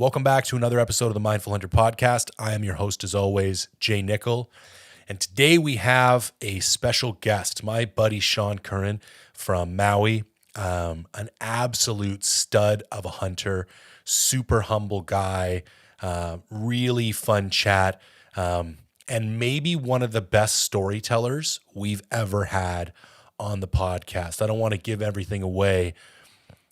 Welcome back to another episode of the Mindful Hunter podcast. I am your host, as always, Jay Nichol. And today we have a special guest, my buddy Sean Curran from Maui, an absolute stud of a hunter, super humble guy, really fun chat, and maybe one of the best storytellers we've ever had on the podcast. I don't want to give everything away,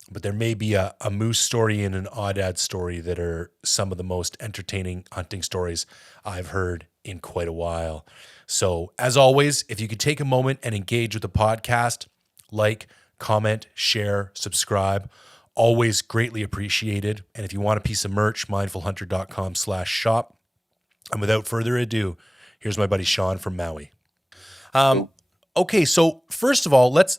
but there may be a moose story and an Aoudad story that are some of the most entertaining hunting stories I've heard in quite a while. So as always, if you could take a moment and engage with the podcast, like, comment, share, subscribe, always greatly appreciated. And if you want a piece of merch, mindfulhunter.com/shop. And without further ado, here's my buddy Sean from Maui. Okay, so first of all, let's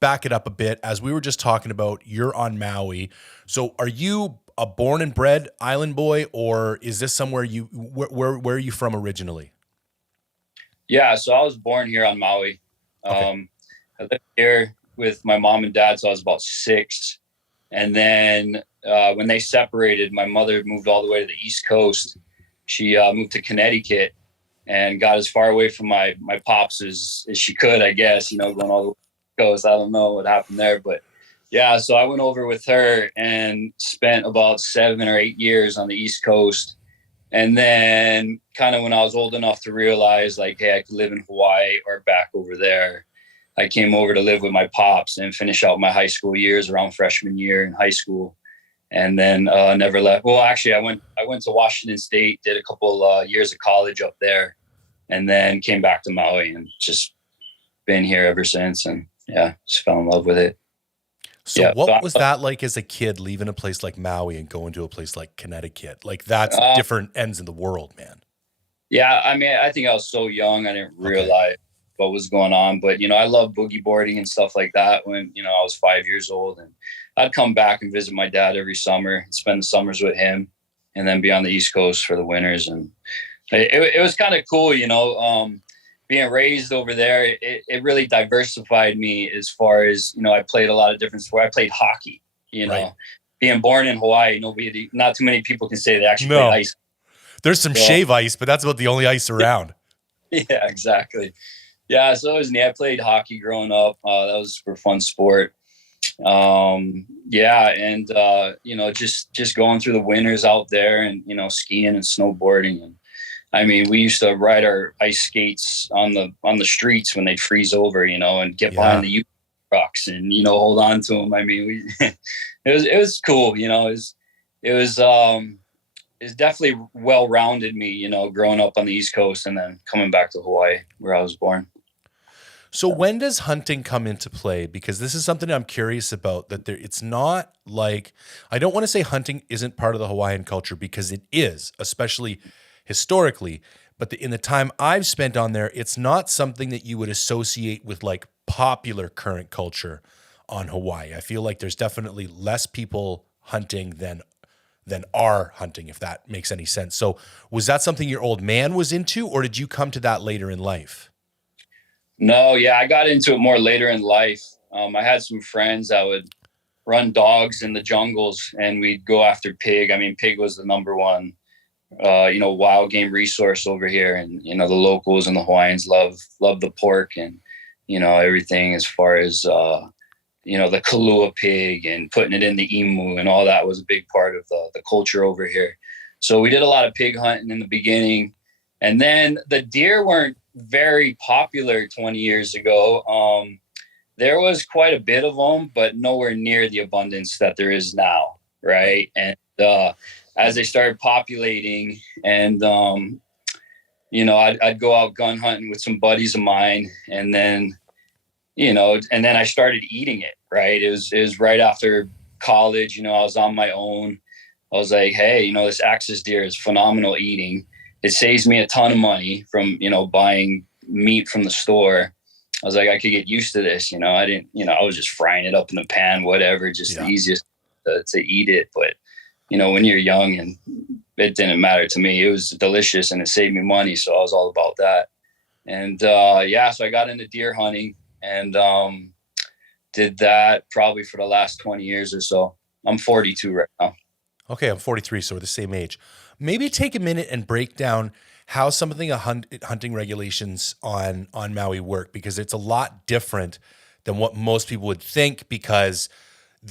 back it up a bit. As we were just talking about, you're on Maui. So are you a born and bred island boy, or is this somewhere where are you from originally? Yeah, so I was born here on Maui. Okay. I lived here with my mom and dad, so I was about 6. And then when they separated, my mother moved all the way to the East Coast. She moved to Connecticut and got as far away from my pops as she could, I guess, going all the way to the coast. I don't know what happened there, but yeah, so I went over with her and spent about 7 or 8 years on the East Coast. And then kind of when I was old enough to realize like, hey, I could live in Hawaii or back over there, I came over to live with my pops and finish out my high school years around freshman year in high school. And then never left. Well, actually, I went to Washington State, did a couple years of college up there, and then came back to Maui and just been here ever since. And yeah, just fell in love with it. So Yeah, what was that like as a kid, leaving a place like Maui and going to a place like Connecticut? Like that's different ends in the world, man. Yeah, I mean, I think I was so young, I didn't realize what was going on. But, I love boogie boarding and stuff like that when, I was 5 years old. And I'd come back and visit my dad every summer, spend the summers with him, and then be on the East Coast for the winters. And it was kind of cool, being raised over there. It really diversified me as far as, I played a lot of different sports. I played hockey, Right. Being born in Hawaii, not too many people can say they actually play ice. There's some shave ice, but that's about the only ice around. Yeah, exactly. Yeah, so it was neat. I played hockey growing up. That was a super fun sport. Yeah, and just going through the winters out there and skiing and snowboarding. And I mean, we used to ride our ice skates on the streets when they'd freeze over, and get behind the trucks and hold on to them. I mean, it was cool. It's definitely well-rounded me, growing up on the East Coast and then coming back to Hawaii where I was born. So when does hunting come into play? Because this is something I'm curious about, that it's not like, I don't want to say hunting isn't part of the Hawaiian culture, because it is, especially historically. But in the time I've spent on there, it's not something that you would associate with like popular current culture on Hawaii. I feel like there's definitely less people hunting than are hunting, if that makes any sense. So was that something your old man was into, or did you come to that later in life? No, yeah, I got into it more later in life. I had some friends that would run dogs in the jungles and we'd go after pig. I mean, pig was the number one, wild game resource over here. And, the locals and the Hawaiians love the pork and, everything as far as, the kalua pig and putting it in the imu and all that was a big part of the culture over here. So we did a lot of pig hunting in the beginning. And then the deer weren't very popular 20 years ago. There was quite a bit of them, but nowhere near the abundance that there is now, right? And as they started populating and, I'd go out gun hunting with some buddies of mine and then, and then I started eating it, right? It was right after college, I was on my own. I was like, hey, this axis deer is phenomenal eating. It saves me a ton of money from, buying meat from the store. I was like, I could get used to this. I didn't, I was just frying it up in the pan, whatever, just the easiest to eat it. But, when you're young and it didn't matter to me, it was delicious and it saved me money. So I was all about that. And so I got into deer hunting and did that probably for the last 20 years or so. I'm 42 right now. Okay, I'm 43, so we're the same age. Maybe take a minute and break down how some of the hunting regulations on Maui work, because it's a lot different than what most people would think, because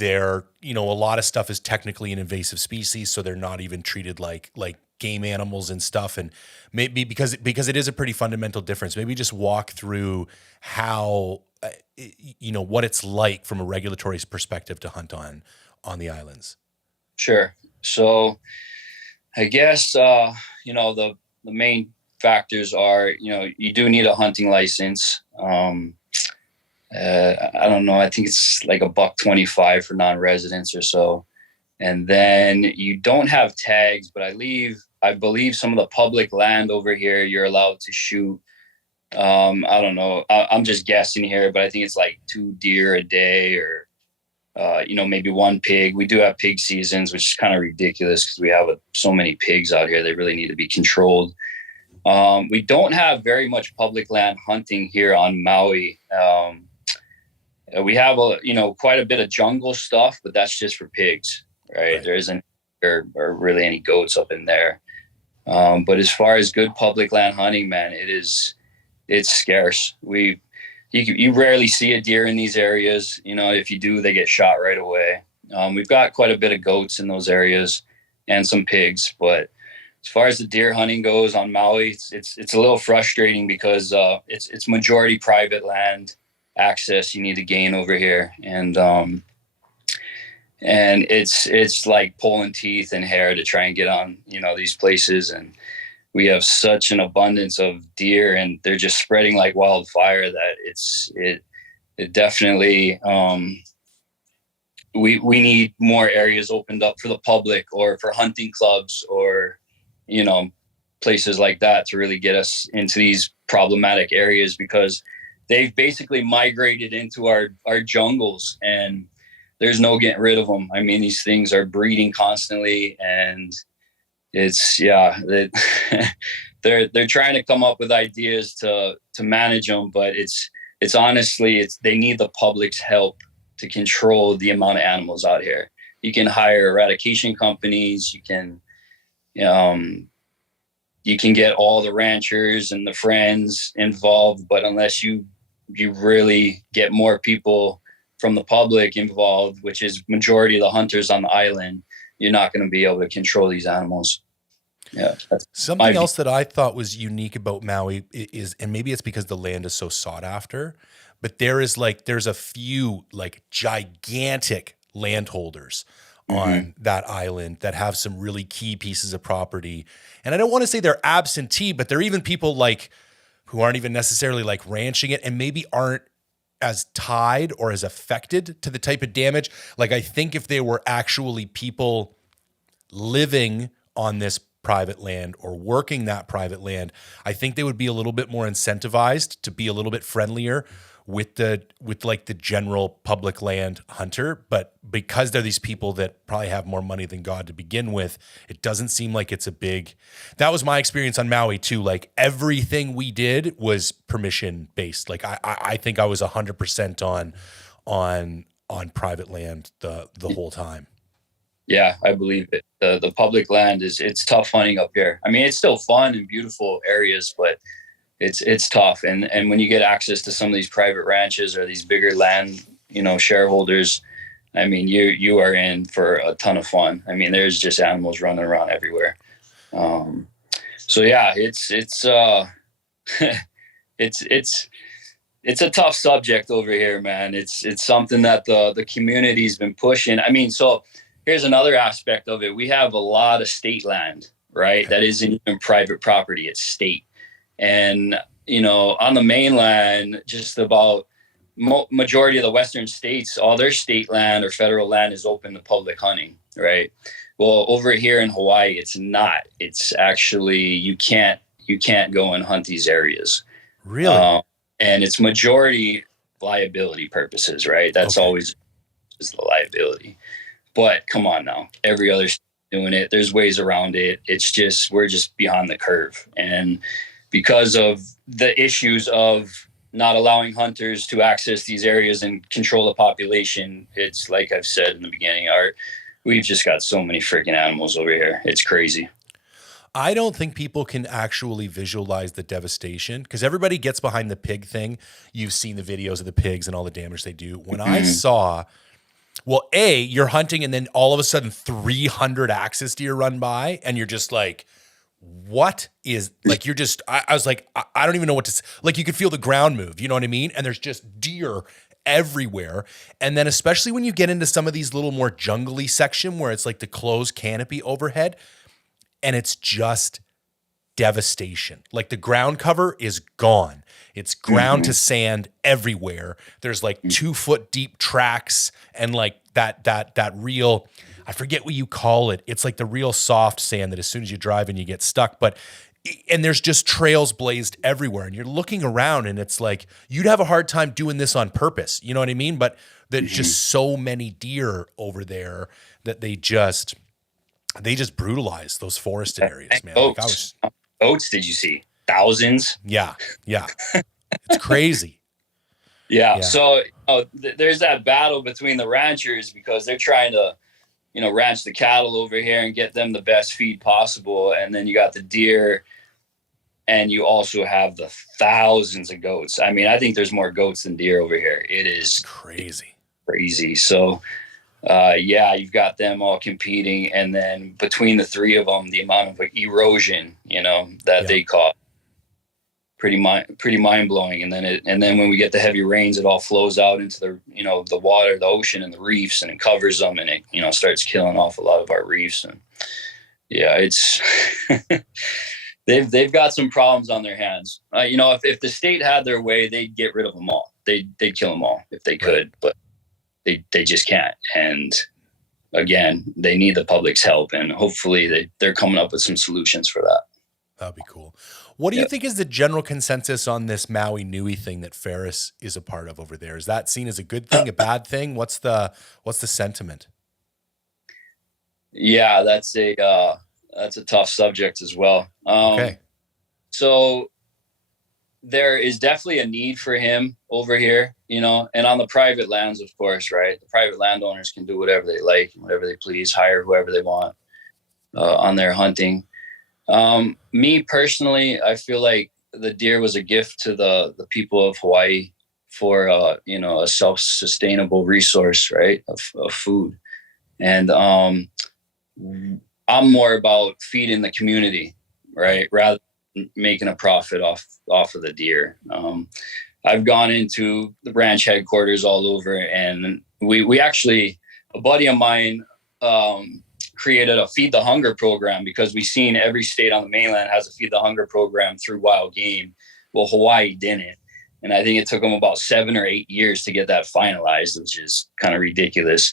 a lot of stuff is technically an invasive species, so they're not even treated like game animals and stuff. And maybe because it is a pretty fundamental difference, maybe just walk through how what it's like from a regulatory perspective to hunt on the islands. Sure. So I guess the main factors are, you do need a hunting license. I don't know. I think it's like $125 for non-residents or so. And then you don't have tags, but I believe some of the public land over here, you're allowed to shoot. I don't know. I'm just guessing here, but I think it's like 2 deer a day, or maybe 1 pig. We do have pig seasons, which is kind of ridiculous because we have so many pigs out here. They really need to be controlled. We don't have very much public land hunting here on Maui. We have quite a bit of jungle stuff, but that's just for pigs, right? There isn't or really any goats up in there. But as far as good public land hunting, man, it's scarce. You rarely see a deer in these areas. If you do, they get shot right away. We've got quite a bit of goats in those areas and some pigs, but as far as the deer hunting goes on Maui, it's a little frustrating because it's majority private land access you need to gain over here, and it's like pulling teeth and hair to try and get on these places. And we have such an abundance of deer, and they're just spreading like wildfire that it definitely we need more areas opened up for the public or for hunting clubs or places like that to really get us into these problematic areas, because they've basically migrated into our jungles and there's no getting rid of them. I mean, these things are breeding constantly, and they're trying to come up with ideas to manage them, but it's honestly, they need the public's help to control the amount of animals out here. You can hire eradication companies, you can get all the ranchers and the friends involved, but unless you really get more people from the public involved, which is majority of the hunters on the island, you're not going to be able to control these animals. Yeah. Something else that I thought was unique about Maui is, and maybe it's because the land is so sought after, but there's a few like gigantic landholders on that island that have some really key pieces of property. And I don't want to say they're absentee, but they're even people like who aren't even necessarily like ranching it and maybe aren't as tied or as affected to the type of damage. Like, I think if they were actually people living on this private land or working that private land, I think they would be a little bit more incentivized to be a little bit friendlier with the general public land hunter. But because they're these people that probably have more money than God to begin with, it doesn't seem like it's that was my experience on Maui too. Like, everything we did was permission based. Like, I think I was 100% on private land the whole time. Yeah, I believe it. The public land it's tough hunting up here. I mean, it's still fun and beautiful areas, but it's tough. And when you get access to some of these private ranches or these bigger land, shareholders, I mean, you are in for a ton of fun. I mean, there's just animals running around everywhere. So yeah, it's it's a tough subject over here, man. It's something that the community's been pushing. I mean, so here's another aspect of it. We have a lot of state land, right? That isn't even private property, it's state. And, on the mainland, just about majority of the Western states, all their state land or federal land is open to public hunting, right? Well, over here in Hawaii, it's not. It's actually, you can't go and hunt these areas. Really? And it's majority liability purposes, right? That's always is the liability. But come on now, every other state doing it. There's ways around it. It's just, we're just behind the curve. And because of the issues of not allowing hunters to access these areas and control the population, it's like I've said in the beginning, we've just got so many freaking animals over here. It's crazy. I don't think people can actually visualize the devastation because everybody gets behind the pig thing. You've seen the videos of the pigs and all the damage they do. When I saw, well, you're hunting and then all of a sudden 300 axis deer run by and you're just like, what is, like, you're just, I was like, I don't even know what to say. Like, you could feel the ground move, you know what I mean? And there's just deer everywhere. And then especially when you get into some of these little more jungly section where it's like the closed canopy overhead, and it's just devastation. Like the ground cover is gone. It's ground to sand everywhere. There's like 2 foot deep tracks and like that real, I forget what you call it. It's like the real soft sand that as soon as you drive in, you get stuck. And there's just trails blazed everywhere. And you're looking around and it's like, you'd have a hard time doing this on purpose. You know what I mean? But there's just so many deer over there that they just brutalize those forested areas, man. Goats. Like goats, did you see? Thousands. Yeah. It's crazy. Yeah. So there's that battle between the ranchers because they're trying to, ranch the cattle over here and get them the best feed possible. And then you got the deer and you also have the thousands of goats. I mean, I think there's more goats than deer over here. It is crazy. So, you've got them all competing, and then between the three of them, the amount of erosion, that they cause, pretty mind blowing. And then when we get the heavy rains, it all flows out into the the water, the ocean, and the reefs, and it covers them, and it starts killing off a lot of our reefs. And it's they've got some problems on their hands. If the state had their way, they'd get rid of them all. They'd kill them all if they could, but they just can't. And again, they need the public's help, and hopefully they're coming up with some solutions for that. That'd be cool. What do you think is the general consensus on this Maui Nui thing that Ferris is a part of over there? Is that seen as a good thing, a bad thing? What's the sentiment? Yeah, that's a tough subject as well. Okay. So there is definitely a need for him over here, and on the private lands, of course, right? The private landowners can do whatever they like, whatever they please, hire whoever they want on their hunting. Me personally, I feel like the deer was a gift to the people of Hawaii for, a self-sustainable resource, right? Of food. And I'm more about feeding the community, right? Rather than making a profit off of the deer. I've gone into the ranch headquarters all over, and we actually, a buddy of mine, created a Feed the Hunger program because we've seen every state on the mainland has a Feed the Hunger program through wild game. Well, Hawaii didn't. And I think it took them about 7 or 8 years to get that finalized, which is kind of ridiculous.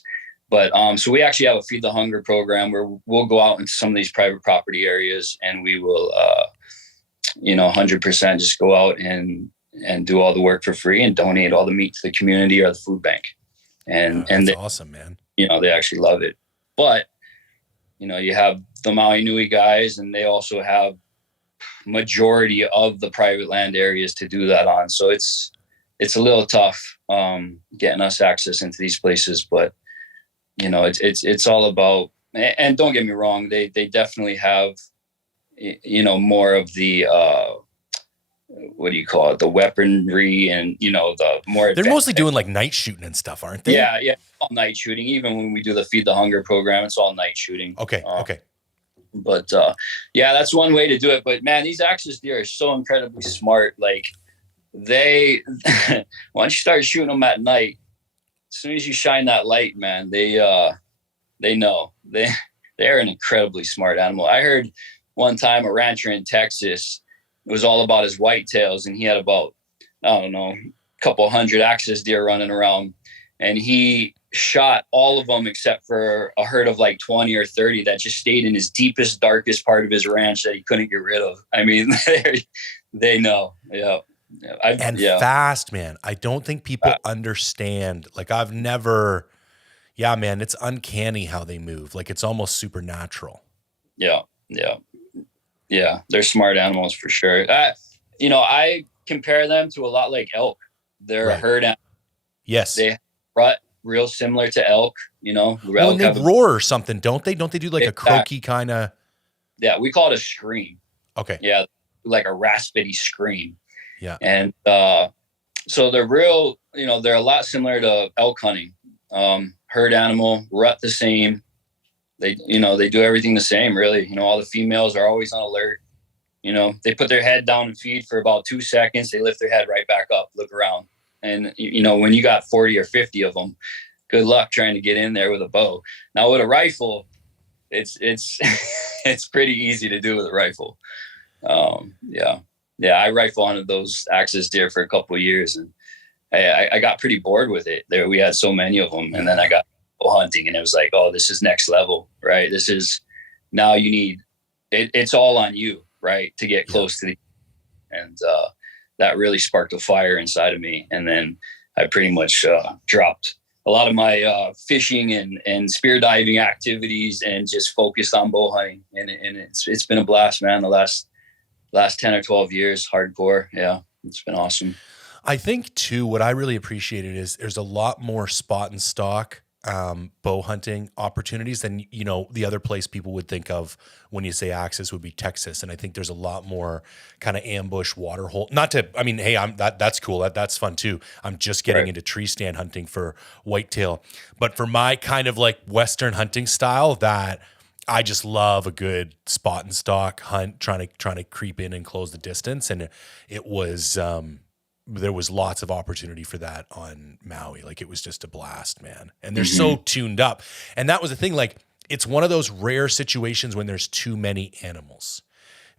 But so we actually have a Feed the Hunger program where we'll go out into some of these private property areas, and we will, 100% just go out and do all the work for free and donate all the meat to the community or the food bank. And that's awesome, man. They actually love it. But you have the Maui Nui guys, and they also have majority of the private land areas to do that on. So it's a little tough getting us access into these places, but it's all about, and don't get me wrong, they definitely have, more of the, what do you call it? The weaponry and, the more. They're mostly doing like night shooting and stuff, aren't they? Yeah. All night shooting. Even when we do the Feed the Hunger program, it's all night shooting. Okay. But that's one way to do it. But man, these axis deer are so incredibly smart. Like once you start shooting them at night, as soon as you shine that light, man, they know. They're an incredibly smart animal. I heard one time a rancher in Texas, it was all about his whitetails, and he had about, I don't know, a couple hundred axis deer running around, and he shot all of them except for a herd of like 20 or 30 that just stayed in his deepest, darkest part of his ranch that he couldn't get rid of. I mean, they know. Yeah. Fast, man. I don't think people understand. Like man, it's uncanny how they move. Like it's almost supernatural. Yeah. They're smart animals for sure. I compare them to a lot like elk. They're a herd animal. Yes. They rut real similar to elk. The Well, and elk they have roar or something, don't they? Don't they do like a croaky kind of? yeah, we call it a scream. Okay. Yeah, like a raspy scream. Yeah. And so they're real, they're a lot similar to elk hunting. Herd animal, rut the same. They do everything the same, really. All the females are always on alert. They put their head down and feed for about 2 seconds. They lift their head right back up, look around. And, when you got 40 or 50 of them, good luck trying to get in there with a bow. Now with a rifle, it's it's pretty easy to do with a rifle. Yeah, I rifle hunted those axis deer for a couple of years, and I got pretty bored with it. There, we had so many of them, and then I got hunting, and it was like, oh, this is next level, right? This is now you need it. It's all on you, right, to get close to the, and that really sparked a fire inside of me. And then I pretty much dropped a lot of my fishing and spear diving activities and just focused on bow hunting. And it's been a blast, man. The last 10 or 12 years, hardcore. Yeah, it's been awesome. I think too, what I really appreciated is there's a lot more spot and stock bow hunting opportunities than, the other place people would think of when you say axis would be Texas. And I think there's a lot more kind of ambush water hole. Hey, that's cool. That's fun too. I'm just getting into tree stand hunting for whitetail, but for my kind of like Western hunting style, that I just love a good spot and stock hunt, trying to creep in and close the distance. And it was, there was lots of opportunity for that on Maui. Like, it was just a blast, man. And they're so tuned up. And that was the thing. Like, it's one of those rare situations when there's too many animals,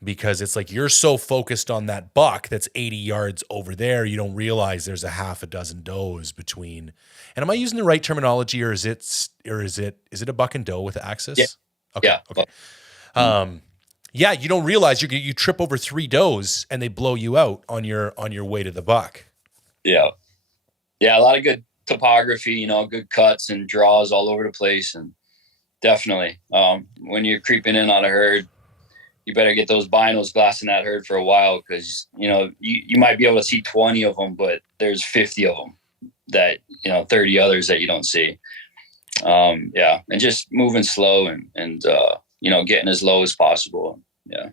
because it's like you're so focused on that buck that's 80 yards over there, you don't realize there's a half a dozen does between. And am I using the right terminology, or is it a buck and doe with the axis? Yeah. Okay. Yeah. Okay. Yeah, you don't realize you trip over 3 does and they blow you out on your way to the buck. Yeah. Yeah, a lot of good topography, good cuts and draws all over the place. And definitely, when you're creeping in on a herd, you better get those binos glassing that herd for a while, because, you might be able to see 20 of them, but there's 50 of them that, 30 others that you don't see. Yeah, and just moving slow and getting as low as possible. Yeah.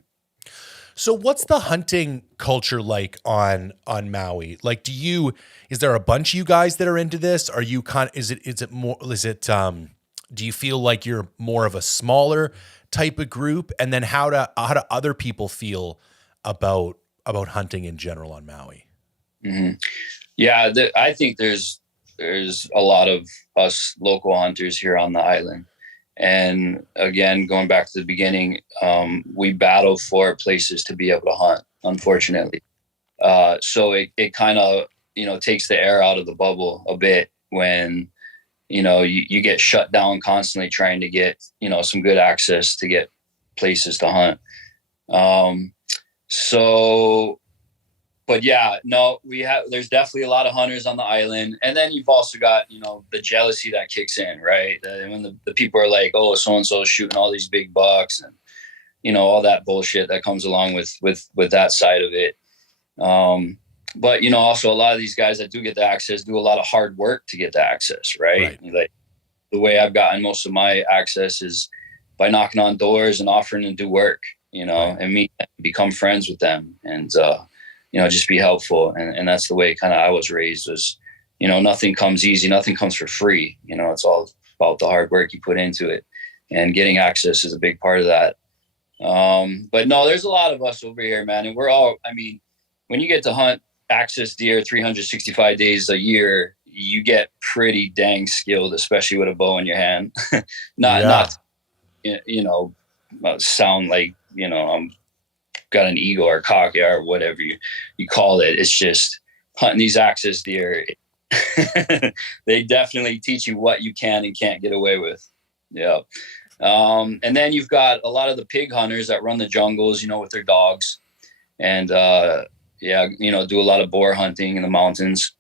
So what's the hunting culture like on Maui? Like, is there a bunch of you guys that are into this? Are you do you feel like you're more of a smaller type of group? And then how do other people feel about hunting in general on Maui? Mm-hmm. Yeah, I think there's a lot of us local hunters here on the island. And again, going back to the beginning, we battle for places to be able to hunt, unfortunately. So it kind of, takes the air out of the bubble a bit when, you get shut down constantly trying to get, some good access to get places to hunt. But yeah, no, there's definitely a lot of hunters on the island. And then you've also got, the jealousy that kicks in, right? When the people are like, oh, so-and-so is shooting all these big bucks and, all that bullshit that comes along with that side of it. But, also a lot of these guys that do get the access do a lot of hard work to get the access, right? Like, the way I've gotten most of my access is by knocking on doors and offering to do work, and become friends with them and, just be helpful. And that's the way kind of I was raised was, nothing comes easy, nothing comes for free. It's all about the hard work you put into it, and getting access is a big part of that. But no, there's a lot of us over here, man. And we're all, when you get to hunt access deer 365 days a year, you get pretty dang skilled, especially with a bow in your hand. Not sound like, I'm got an ego or cocky or whatever you call it. It's just hunting these axis deer. They definitely teach you what you can and can't get away with. Yeah. And then you've got a lot of the pig hunters that run the jungles, with their dogs, and do a lot of boar hunting in the mountains.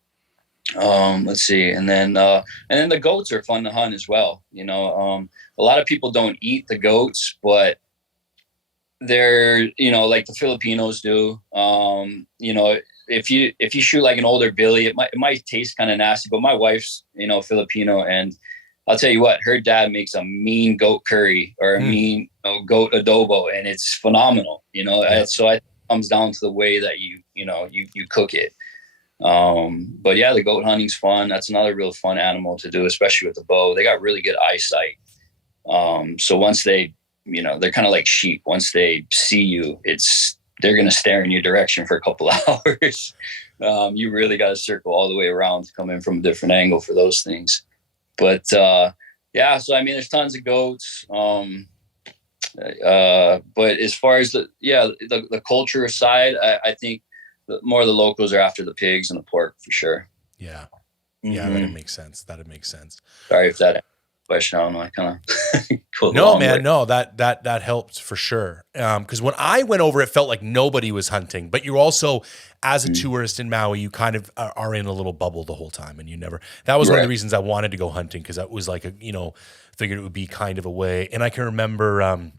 Let's see. And then the goats are fun to hunt as well. A lot of people don't eat the goats, but they're, like the Filipinos do. If you shoot like an older billy, it might taste kind of nasty, but my wife's, Filipino, and I'll tell you what, her dad makes a mean goat curry or a mean goat adobo, and it's phenomenal, So it comes down to the way that you cook it. But yeah, the goat hunting's fun. That's another real fun animal to do, especially with the bow. They got really good eyesight. So once they're kind of like sheep. Once they see you, they're going to stare in your direction for a couple hours. You really got to circle all the way around to come in from a different angle for those things. But yeah, so I mean, there's tons of goats. But as far as the culture side, I think more of the locals are after the pigs and the pork for sure. Yeah. Yeah, that'd make sense. Sorry if that question, I don't know. I kind of no, man, no, that helped for sure. Because when I went over, it felt like nobody was hunting. But you're also, as a tourist in Maui, you kind of are in a little bubble the whole time, and you never. That was one of the reasons I wanted to go hunting, because that was like figured it would be kind of a way. And I can remember,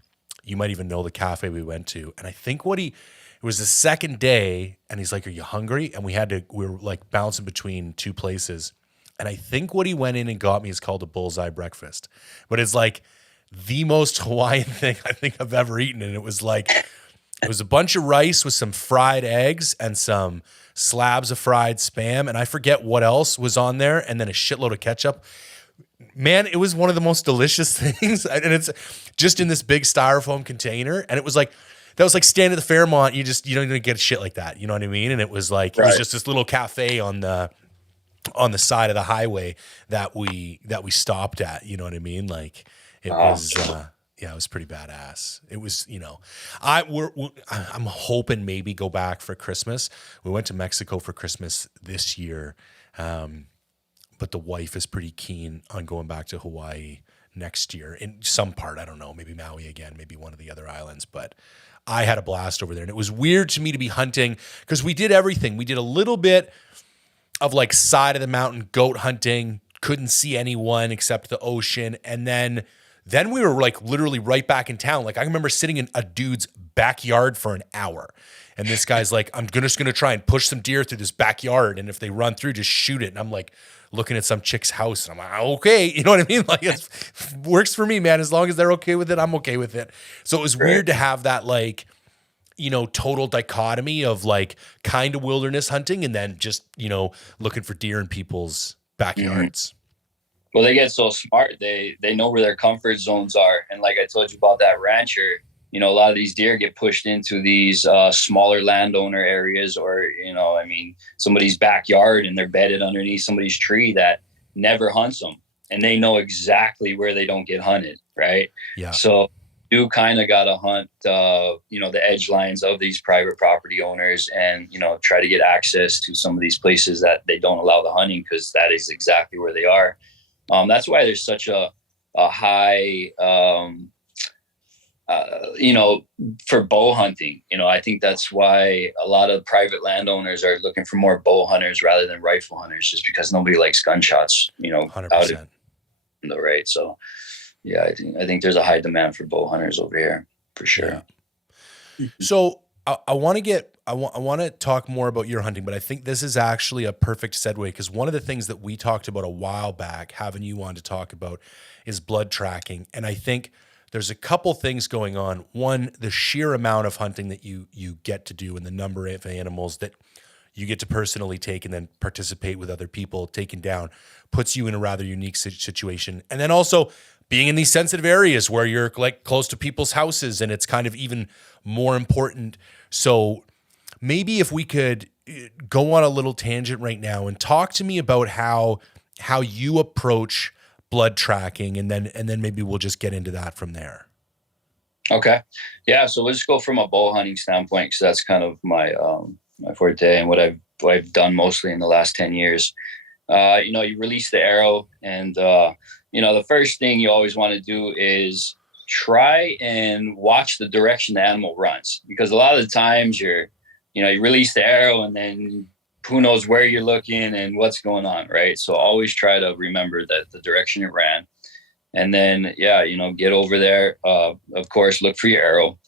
you might even know the cafe we went to, and I think it was the second day, and he's like, "Are you hungry?" And we were like bouncing between two places. And I think what he went in and got me is called a Bullseye Breakfast. But it's like the most Hawaiian thing I think I've ever eaten. And it was a bunch of rice with some fried eggs and some slabs of fried Spam. And I forget what else was on there. And then a shitload of ketchup. Man, it was one of the most delicious things. And it's just in this big styrofoam container. And it was like, that was like staying at the Fairmont. You don't get shit like that. You know what I mean? And it was like, it was just this little cafe on the side of the highway that we stopped at, you know what I mean? Like it was, it was pretty badass. It was, I'm hoping maybe go back for Christmas. We went to Mexico for Christmas this year. But the wife is pretty keen on going back to Hawaii next year in some part. I don't know, maybe Maui again, maybe one of the other islands, but I had a blast over there. And it was weird to me to be hunting because we did everything. We did a little bit of like side of the mountain goat hunting, couldn't see anyone except the ocean. And then we were like literally right back in town. Like I remember sitting in a dude's backyard for an hour. And this guy's like, I'm just going to try and push some deer through this backyard. And if they run through, just shoot it. And I'm like looking at some chick's house. And I'm like, okay. You know what I mean? Like it works for me, man. As long as they're okay with it, I'm okay with it. So it was weird to have that like, total dichotomy of like kind of wilderness hunting and then just, looking for deer in people's backyards. Well, they get so smart. They know where their comfort zones are. And like I told you about that rancher, a lot of these deer get pushed into these smaller landowner areas or, somebody's backyard and they're bedded underneath somebody's tree that never hunts them. And they know exactly where they don't get hunted. Right. Yeah. So you kind of got to hunt, the edge lines of these private property owners and, try to get access to some of these places that they don't allow the hunting because that is exactly where they are. That's why there's such a high, for bow hunting. I think that's why a lot of private landowners are looking for more bow hunters rather than rifle hunters, just because nobody likes gunshots, 100%. out of the right. So, yeah, I think there's a high demand for bow hunters over here for sure. Yeah. So I want to talk more about your hunting, but I think this is actually a perfect segue because one of the things that we talked about a while back, having you on to talk about, is blood tracking. And I think there's a couple things going on. One, the sheer amount of hunting that you get to do and the number of animals that you get to personally take and then participate with other people taken down puts you in a rather unique situation. And then also being in these sensitive areas where you're like close to people's houses and it's kind of even more important. So maybe if we could go on a little tangent right now and talk to me about how you approach blood tracking, and then maybe we'll just get into that from there. Okay. Yeah. So let's go from a bow hunting standpoint, because that's kind of my forte and what I've done mostly in the last 10 years. You release the arrow and, the first thing you always want to do is try and watch the direction the animal runs, because a lot of the times you release the arrow and then who knows where you're looking and what's going on. Right. So always try to remember that the direction it ran, and then, get over there. Of course, look for your arrow.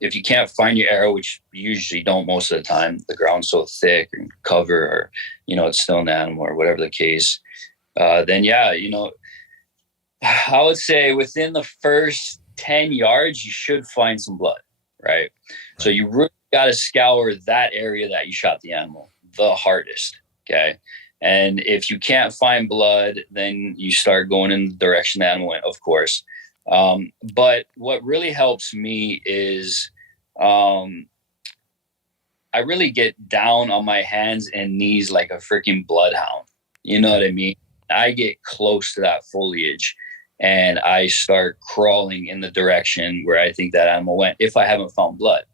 If you can't find your arrow, which you usually don't most of the time, the ground's so thick and cover, or, it's still an animal or whatever the case, then, I would say within the first 10 yards, you should find some blood, right? So you really got to scour that area that you shot the animal the hardest, okay? And if you can't find blood, then you start going in the direction the animal went, of course. But what really helps me is I really get down on my hands and knees like a freaking bloodhound. You know what I mean? I get close to that foliage and I start crawling in the direction where I think that animal went if I haven't found blood.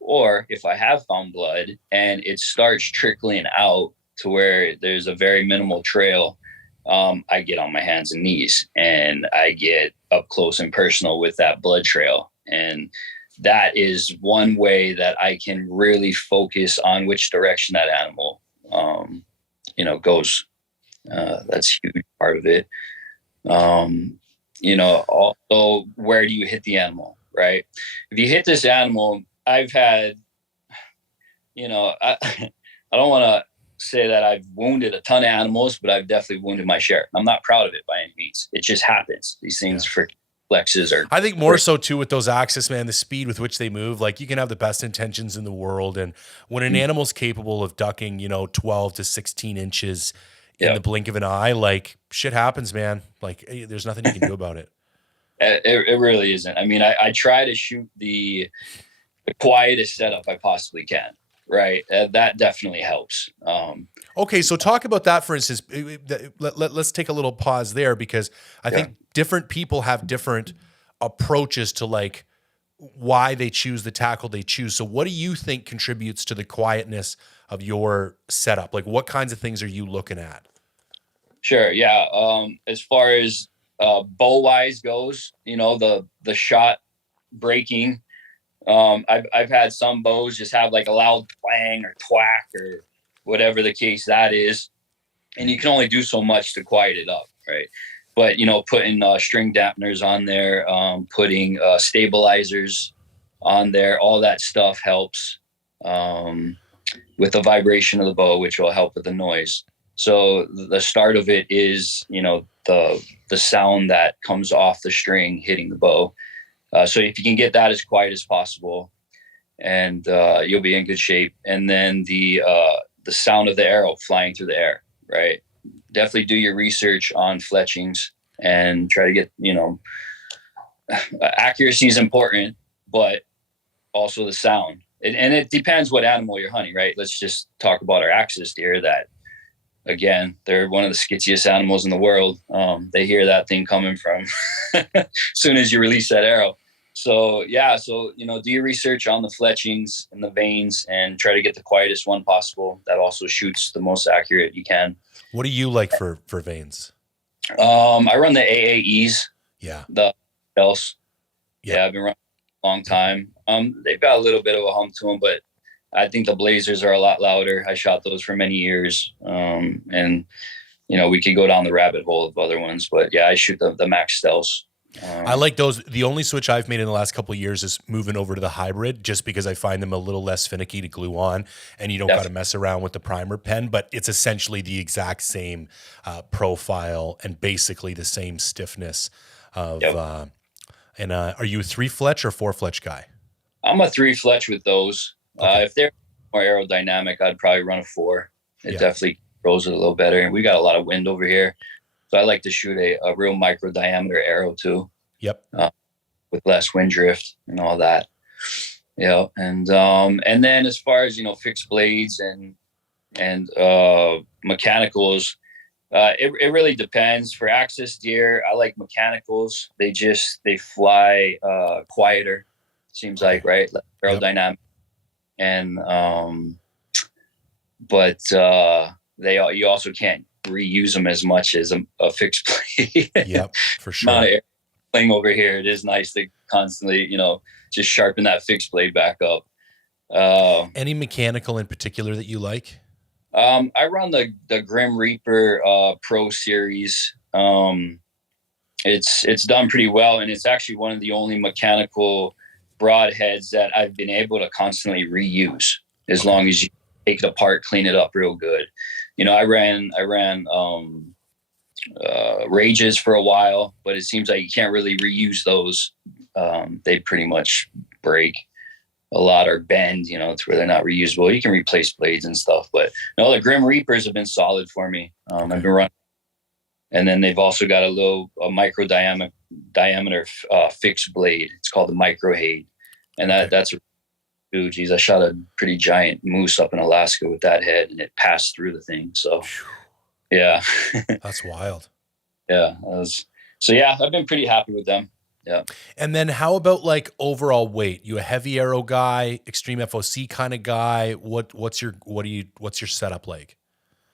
Or if I have found blood and it starts trickling out to where there's a very minimal trail, I get on my hands and knees and I get up close and personal with that blood trail. And that is one way that I can really focus on which direction that animal, goes. That's a huge part of it. Also, where do you hit the animal, right? If you hit this animal, I've had, I don't want to say that I've wounded a ton of animals, but I've definitely wounded my share. I'm not proud of it by any means. It just happens. These things freaking flexes are. I think more so too with those axis, man, the speed with which they move, like you can have the best intentions in the world. And when an animal's capable of ducking, 12 to 16 inches in the blink of an eye, like shit happens, man. Like there's nothing you can do about it. It really isn't. I mean, I try to shoot the quietest setup I possibly can. Right. That definitely helps. Okay. So talk about that, for instance. Let's take a little pause there because I think different people have different approaches to like why they choose the tackle they choose. So what do you think contributes to the quietness of your setup? Like what kinds of things are you looking at? Sure. Yeah. As far as bow wise goes, the shot breaking, I've had some bows just have like a loud twang or twack or whatever the case that is. And you can only do so much to quiet it up. Right. But, putting string dampeners on there, putting stabilizers on there, all that stuff helps with the vibration of the bow, which will help with the noise. So the start of it is, the sound that comes off the string hitting the bow. So if you can get that as quiet as possible, and you'll be in good shape. And then the sound of the arrow flying through the air, right? Definitely do your research on fletchings and try to get, accuracy is important, but also the sound. And it depends what animal you're hunting, right? Let's just talk about our axis deer that, again, they're one of the skittiest animals in the world. They hear that thing coming from as soon as you release that arrow. So, do your research on the fletchings and the vanes and try to get the quietest one possible. That also shoots the most accurate you can. What do you like for vanes? I run the AAEs. Yeah. The else. Yep. Yeah, I've been running a long time. They've got a little bit of a hum to them, but I think the blazers are a lot louder. I shot those for many years. And we could go down the rabbit hole of other ones, but yeah, I shoot the Max Stealths. I like those. The only switch I've made in the last couple of years is moving over to the hybrid, just because I find them a little less finicky to glue on, and you don't got to mess around with the primer pen. But it's essentially the exact same profile and basically the same stiffness of. And are you a 3-fletch or 4-fletch guy? I'm a 3-fletch with those. Okay. If they're more aerodynamic, I'd probably run a 4. It definitely rolls it a little better. And we got a lot of wind over here. So I like to shoot a real micro diameter arrow too. Yep. With less wind drift and all that. Yeah. And then as far as, fixed blades and mechanicals, it really depends. For axis deer, I like mechanicals. They fly quieter, seems like, right? Like aerodynamic. And but you also can't reuse them as much as a fixed blade. Yep, for sure. Playing over here, it is nice to constantly, just sharpen that fixed blade back up. Any mechanical in particular that you like? I run the Grim Reaper Pro Series. It's done pretty well, and it's actually one of the only mechanical broadheads that I've been able to constantly reuse as long as you take it apart, clean it up real good. I ran rages for a while, but it seems like you can't really reuse those. They pretty much break. A lot are bend, it's where they're not reusable. You can replace blades and stuff, but no, the Grim Reapers have been solid for me. I've been running, and then they've also got a micro diameter fixed blade. It's called the Micro Hade, and that's geez, I shot a pretty giant moose up in Alaska with that head, and it passed through the thing. So, yeah, that's wild. Yeah, I've been pretty happy with them. Yeah. And then how about like overall weight? You a heavy arrow guy, extreme FOC kind of guy? What's your setup like?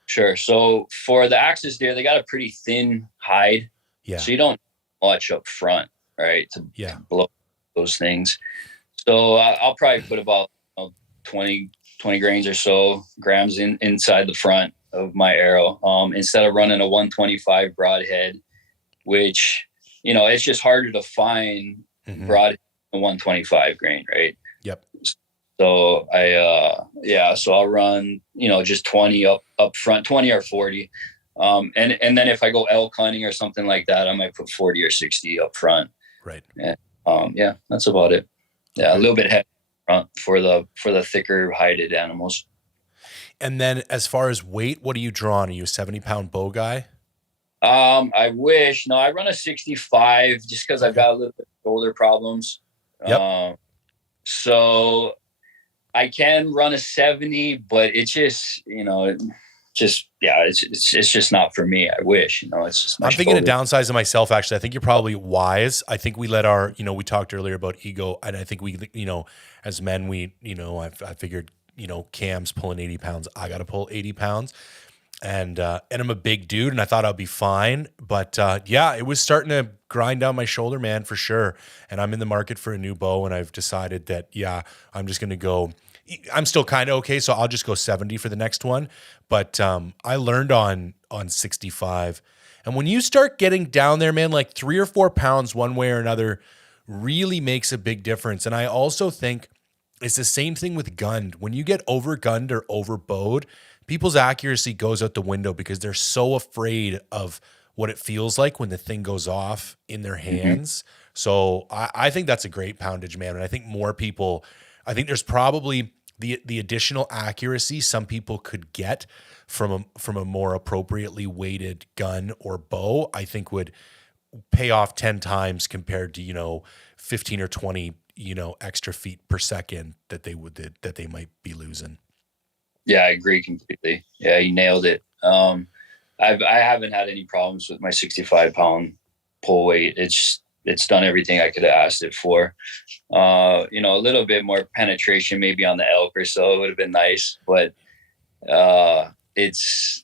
Sure. So for the axis deer, they got a pretty thin hide. Yeah. So you don't much up front, right? To blow those things. So I'll probably put about 20 grains or so grams inside the front of my arrow. Instead of running a 125 broadhead, which it's just harder to find broad 125 grain, right? Yep. So so I'll run, just 20 up front, 20 or 40. And then if I go elk hunting or something like that, I might put 40 or 60 up front. Right. And, that's about it. Yeah. Okay. A little bit heavy front for the thicker hided animals. And then as far as weight, what are you drawing? Are you a 70-pound bow guy? I wish. No, I run a 65 just because I've got a little bit of shoulder problems. Yep. So I can run a 70, but it's just, it's just not for me. I wish, it's just my I'm thinking shoulder. of downsizing myself, actually. I think you're probably wise. I think we let our, we talked earlier about ego, and I think we, as men, I figured, Cam's pulling 80 pounds. I got to pull 80 pounds. And I'm a big dude, and I thought I'd be fine. But it was starting to grind down my shoulder, man, for sure. And I'm in the market for a new bow, and I've decided that, I'm just going to go. I'm still kind of okay, so I'll just go 70 for the next one. But I learned on 65. And when you start getting down there, man, like 3 or 4 pounds one way or another really makes a big difference. And I also think it's the same thing with gunned. When you get overgunned or overbowed, people's accuracy goes out the window because they're so afraid of what it feels like when the thing goes off in their hands. Mm-hmm. So I think that's a great poundage, man. And I think more people, I think there's probably the additional accuracy some people could get from a more appropriately weighted gun or bow, I think would pay off 10 times compared to, 15 or 20, extra feet per second that they might be losing. Yeah, I agree completely. Yeah, you nailed it. I haven't had any problems with my 65-pound pull weight. It's done everything I could have asked it for. A little bit more penetration maybe on the elk or so. It would have been nice, but it's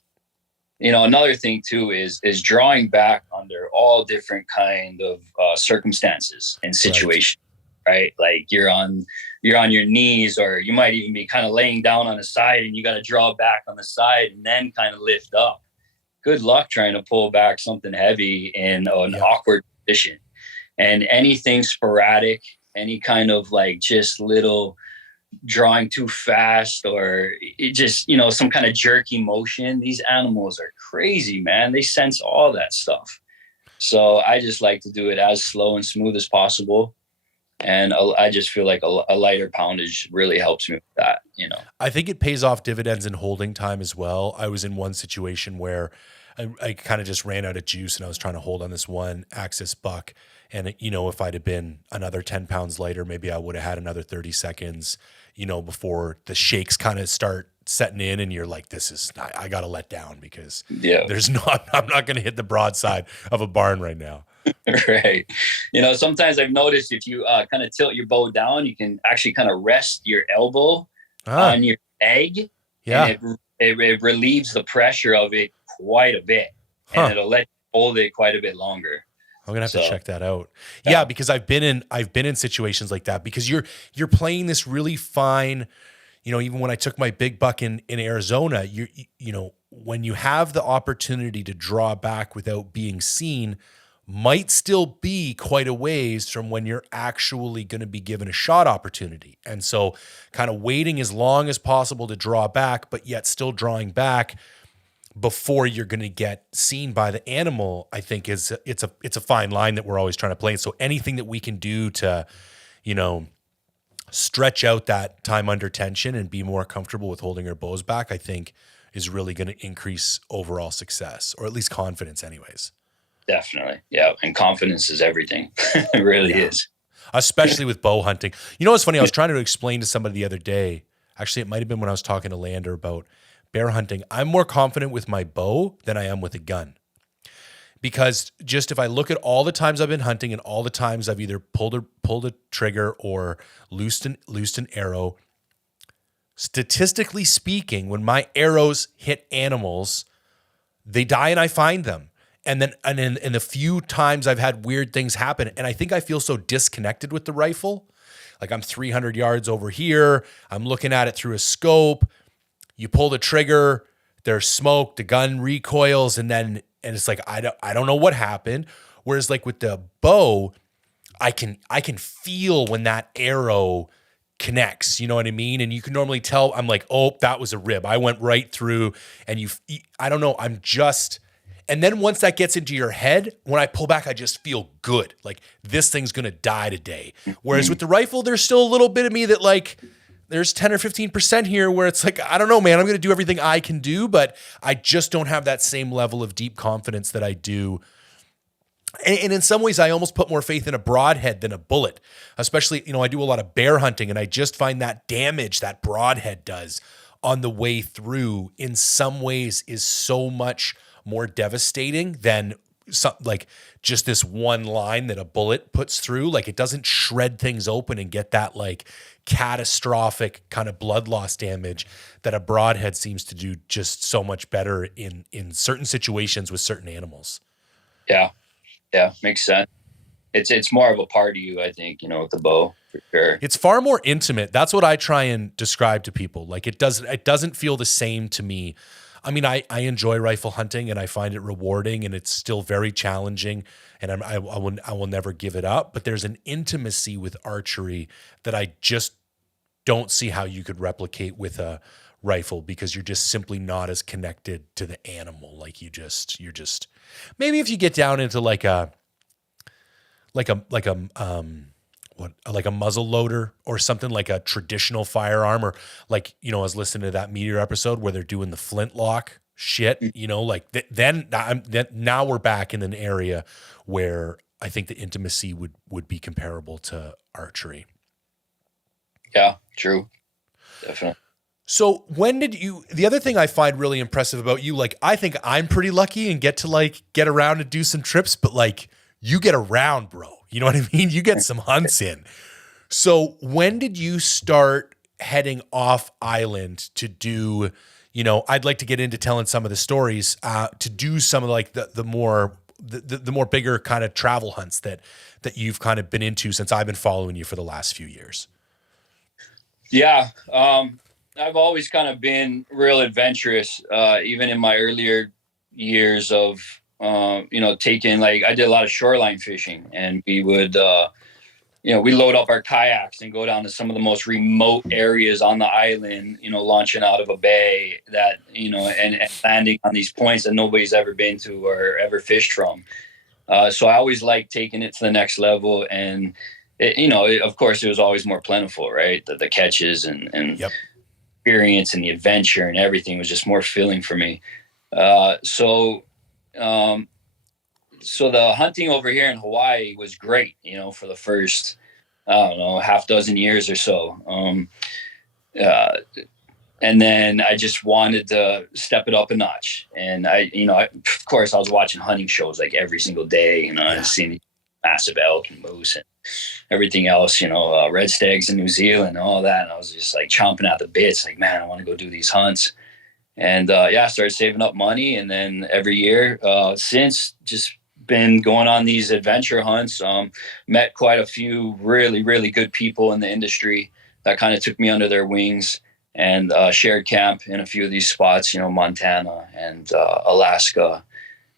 another thing too is drawing back under all different kind of circumstances and situations. Right? Like you're on your knees, or you might even be kind of laying down on the side, and you got to draw back on the side and then kind of lift up. Good luck trying to pull back something heavy in an awkward position. And anything sporadic, any kind of like just little drawing too fast, or it just, some kind of jerky motion. These animals are crazy, man. They sense all that stuff. So I just like to do it as slow and smooth as possible. And I just feel like a lighter poundage really helps me with that, I think it pays off dividends in holding time as well. I was in one situation where I kind of just ran out of juice, and I was trying to hold on this one axis buck. And, if I'd have been another 10 pounds lighter, maybe I would have had another 30 seconds, before the shakes kind of start setting in, and you're like, I got to let down because I'm not going to hit the broadside of a barn right now. Right. Sometimes I've noticed if you kind of tilt your bow down, you can actually kind of rest your elbow on your egg. Yeah. And it relieves the pressure of it quite a bit. And it'll let you hold it quite a bit longer. I'm gonna have to check that out. Yeah, because I've been in situations like that, because you're playing this really fine, even when I took my big buck in Arizona, when you have the opportunity to draw back without being seen, might still be quite a ways from when you're actually going to be given a shot opportunity. And so kind of waiting as long as possible to draw back, but yet still drawing back before you're going to get seen by the animal, I think it's a fine line that we're always trying to play. And so anything that we can do to, you know, stretch out that time under tension and be more comfortable with holding our bows back, I think is really going to increase overall success, or at least confidence anyways. Definitely. Yeah. And confidence is everything. It really is. Especially with bow hunting. You know what's funny? I was trying to explain to somebody the other day, actually it might've been when I was talking to Lander about bear hunting. I'm more confident with my bow than I am with a gun. Because just if I look at all the times I've been hunting and all the times I've either pulled a trigger or loosed an arrow, statistically speaking, when my arrows hit animals, they die and I find them. And then in the few times I've had weird things happen, and I think I feel so disconnected with the rifle. Like I'm 300 yards over here, I'm looking at it through a scope. You pull the trigger, there's smoke, the gun recoils, and it's like I don't know what happened. Whereas like with the bow, I can feel when that arrow connects, you know what I mean? And you can normally tell. I'm like, oh, that was a rib. I went right through, and I don't know. And then once that gets into your head, when I pull back, I just feel good. Like this thing's gonna die today. Whereas with the rifle, there's still a little bit of me that like, there's 10 or 15% here where it's like, I don't know, man, I'm going to do everything I can do, but I just don't have that same level of deep confidence that I do. And in some ways, I almost put more faith in a broadhead than a bullet, especially, you know, I do a lot of bear hunting and I just find that damage that broadhead does on the way through in some ways is so much more devastating than like just this one line that a bullet puts through. Like it doesn't shred things open and get that like catastrophic kind of blood loss damage that a broadhead seems to do just so much better in certain situations with certain animals. Yeah. Makes sense. It's more of a part of you, I think, you know, with the bow for sure. It's far more intimate. That's what I try and describe to people. Like it doesn't feel the same to me. I mean, I enjoy rifle hunting and I find it rewarding and it's still very challenging and I will never give it up. But there's an intimacy with archery that I just don't see how you could replicate with a rifle because you're just simply not as connected to the animal. Like you're just maybe if you get down into like a muzzle loader or something like a traditional firearm, or like, you know, I was listening to that Meteor episode where they're doing the flintlock shit, you know, like then now we're back in an area where I think the intimacy would be comparable to archery. Yeah, true. Definitely. So the other thing I find really impressive about you, like, I think I'm pretty lucky and get to like get around and do some trips, but like you get around, bro. You know what I mean? You get some hunts in. So when did you start heading off island to do, you know, I'd like to get into telling some of the stories, to do some of like the more bigger kind of travel hunts that you've kind of been into since I've been following you for the last few years. Yeah. I've always kind of been real adventurous, even in my earlier years of, you know, taking, like, I did a lot of shoreline fishing, and we would, you know, we load up our kayaks and go down to some of the most remote areas on the island, you know, launching out of a bay that, you know, and landing on these points that nobody's ever been to or ever fished from. So I always liked taking it to the next level. And, you know, of course, it was always more plentiful, right? The catches and yep. Experience and the adventure and everything was just more filling for me. So the hunting over here in Hawaii was great, you know, for the first, I don't know, half dozen years or so. And then I just wanted to step it up a notch. And of course I was watching hunting shows like every single day, you know, and seeing massive elk and moose and everything else, you know, red stags in New Zealand and all that. And I was just like chomping at the bits, like, man, I want to go do these hunts. And I started saving up money. And then every year since, just been going on these adventure hunts, met quite a few really, really good people in the industry that kind of took me under their wings, and shared camp in a few of these spots, you know, Montana and Alaska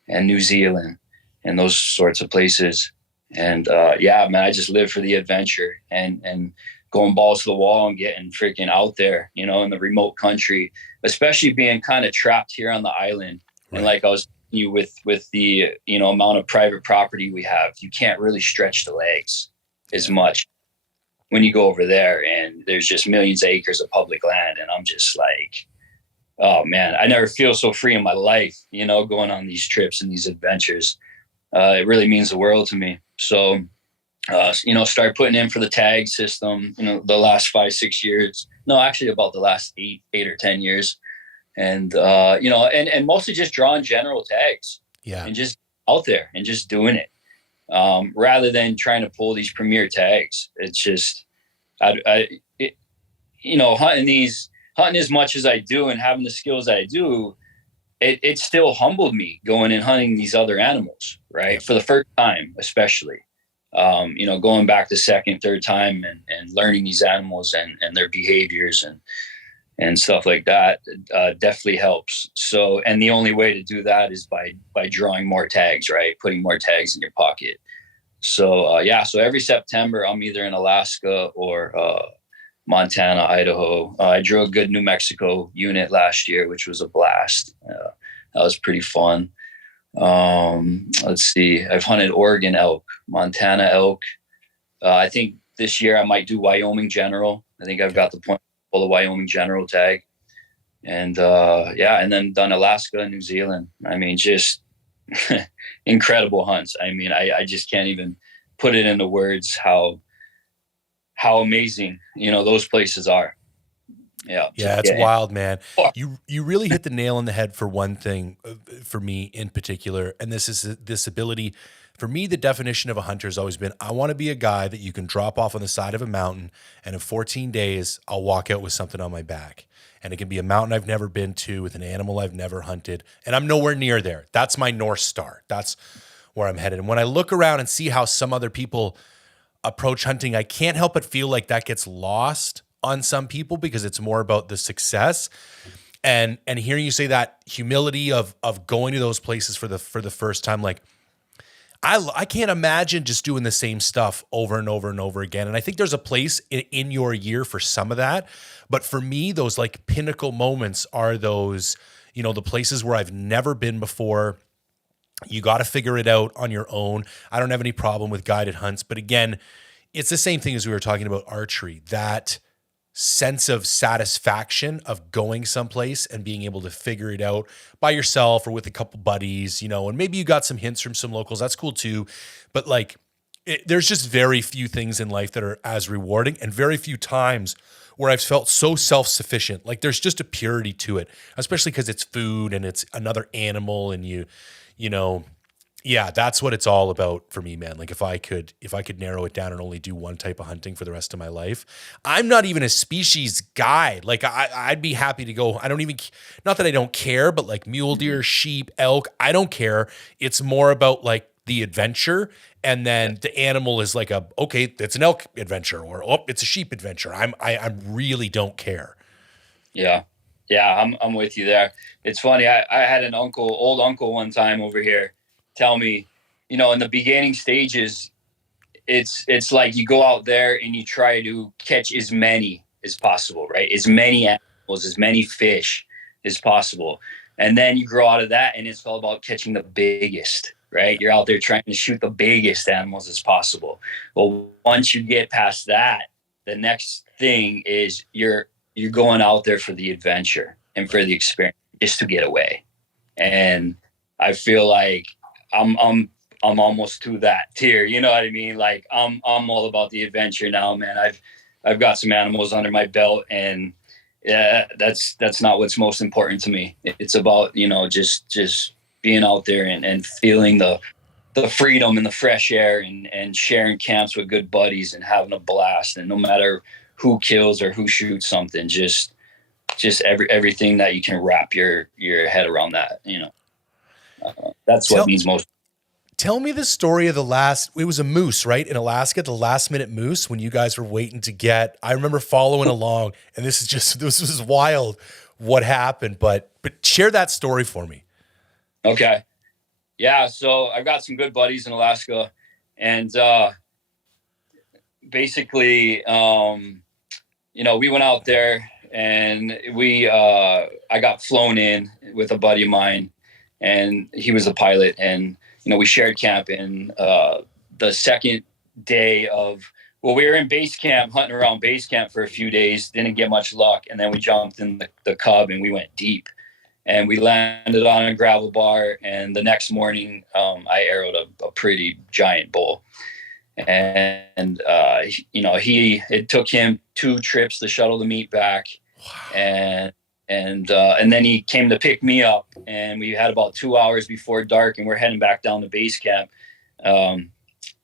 and New Zealand and those sorts of places. And man, I just live for the adventure and going balls to the wall and getting freaking out there, you know, in the remote country, especially being kind of trapped here on the island. Right. And like I was you with the, you know, amount of private property we have, you can't really stretch the legs as much when you go over there, and there's just millions of acres of public land. And I'm just like, oh man, I never feel so free in my life, you know, going on these trips and these adventures. It really means the world to me. So, you know, start putting in for the tag system, you know, the last 5-6 years. No, actually about the last 8 or 10 years. And, you know, and mostly just drawing general tags and just out there and just doing it. Rather than trying to pull these premier tags. It's just, you know, hunting as much as I do and having the skills that I do, it still humbled me going and hunting these other animals, right? For the first time, especially, you know, going back the second, third time and learning these animals and their behaviors and stuff like that, definitely helps. So, and the only way to do that is by drawing more tags, right? Putting more tags in your pocket. So, so every September I'm either in Alaska or, Montana, Idaho. I drew a good New Mexico unit last year, which was a blast. That was pretty fun. Let's see. I've hunted Oregon elk, Montana elk. I think this year I might do Wyoming general. I think I've got the point for the Wyoming general tag. And and then done Alaska and New Zealand. I mean, just incredible hunts. I mean, I just can't even put it into words how amazing, you know, those places are. Yeah, it's wild, man. You really hit the nail on the head for one thing, for me in particular, and this is this ability. For me, the definition of a hunter has always been, I want to be a guy that you can drop off on the side of a mountain, and in 14 days, I'll walk out with something on my back. And it can be a mountain I've never been to with an animal I've never hunted, and I'm nowhere near there. That's my North Star. That's where I'm headed. And when I look around and see how some other people approach hunting, I can't help but feel like that gets lost on some people because it's more about the success. And hearing you say that humility of going to those places for the first time, like I can't imagine just doing the same stuff over and over and over again. And I think there's a place in your year for some of that. But for me, those like pinnacle moments are those, you know, the places where I've never been before. You got to figure it out on your own. I don't have any problem with guided hunts, but again, it's the same thing as we were talking about archery, that sense of satisfaction of going someplace and being able to figure it out by yourself or with a couple buddies, you know, and maybe you got some hints from some locals. That's cool too. But like, there's just very few things in life that are as rewarding, and very few times where I've felt so self-sufficient. Like there's just a purity to it, especially because it's food and it's another animal, and you know, yeah, that's what it's all about for me, man. Like if I could narrow it down and only do one type of hunting for the rest of my life, I'm not even a species guy. Like I'd be happy to go. I don't even, not that I don't care, but like mule deer, sheep, elk, I don't care. It's more about like the adventure. And then the animal is like okay, it's an elk adventure, or, it's a sheep adventure. I really don't care. Yeah. Yeah. I'm with you there. It's funny. I had an old uncle one time over here tell me, you know, in the beginning stages, it's like you go out there and you try to catch as many as possible, right? As many animals, as many fish as possible. And then you grow out of that and it's all about catching the biggest, right? You're out there trying to shoot the biggest animals as possible. Well, once you get past that, the next thing is you're going out there for the adventure and for the experience, just to get away. And I feel like I'm almost to that tier. You know what I mean? Like I'm all about the adventure now, man. I've got some animals under my belt, and yeah, that's not what's most important to me. It's about, you know, just being out there and feeling the freedom and the fresh air and sharing camps with good buddies and having a blast. And no matter who kills or who shoots something, just everything that you can wrap your head around that, you know. That's what means most. Tell me the story of it was a moose, right? In Alaska, the last minute moose, when you guys were waiting to get, I remember following along, and this was wild what happened, but share that story for me. Okay. Yeah. So I've got some good buddies in Alaska, and basically, we went out there and I got flown in with a buddy of mine, and he was the pilot, and we shared camp. And the second day we were in base camp, hunting around base camp for a few days, didn't get much luck, and then we jumped in the Cub and we went deep, and we landed on a gravel bar. And the next morning, I arrowed a pretty giant bull. And it took him 2 trips to shuttle the meat back. Wow. And then he came to pick me up, and we had about 2 hours before dark, and we're heading back down to base camp.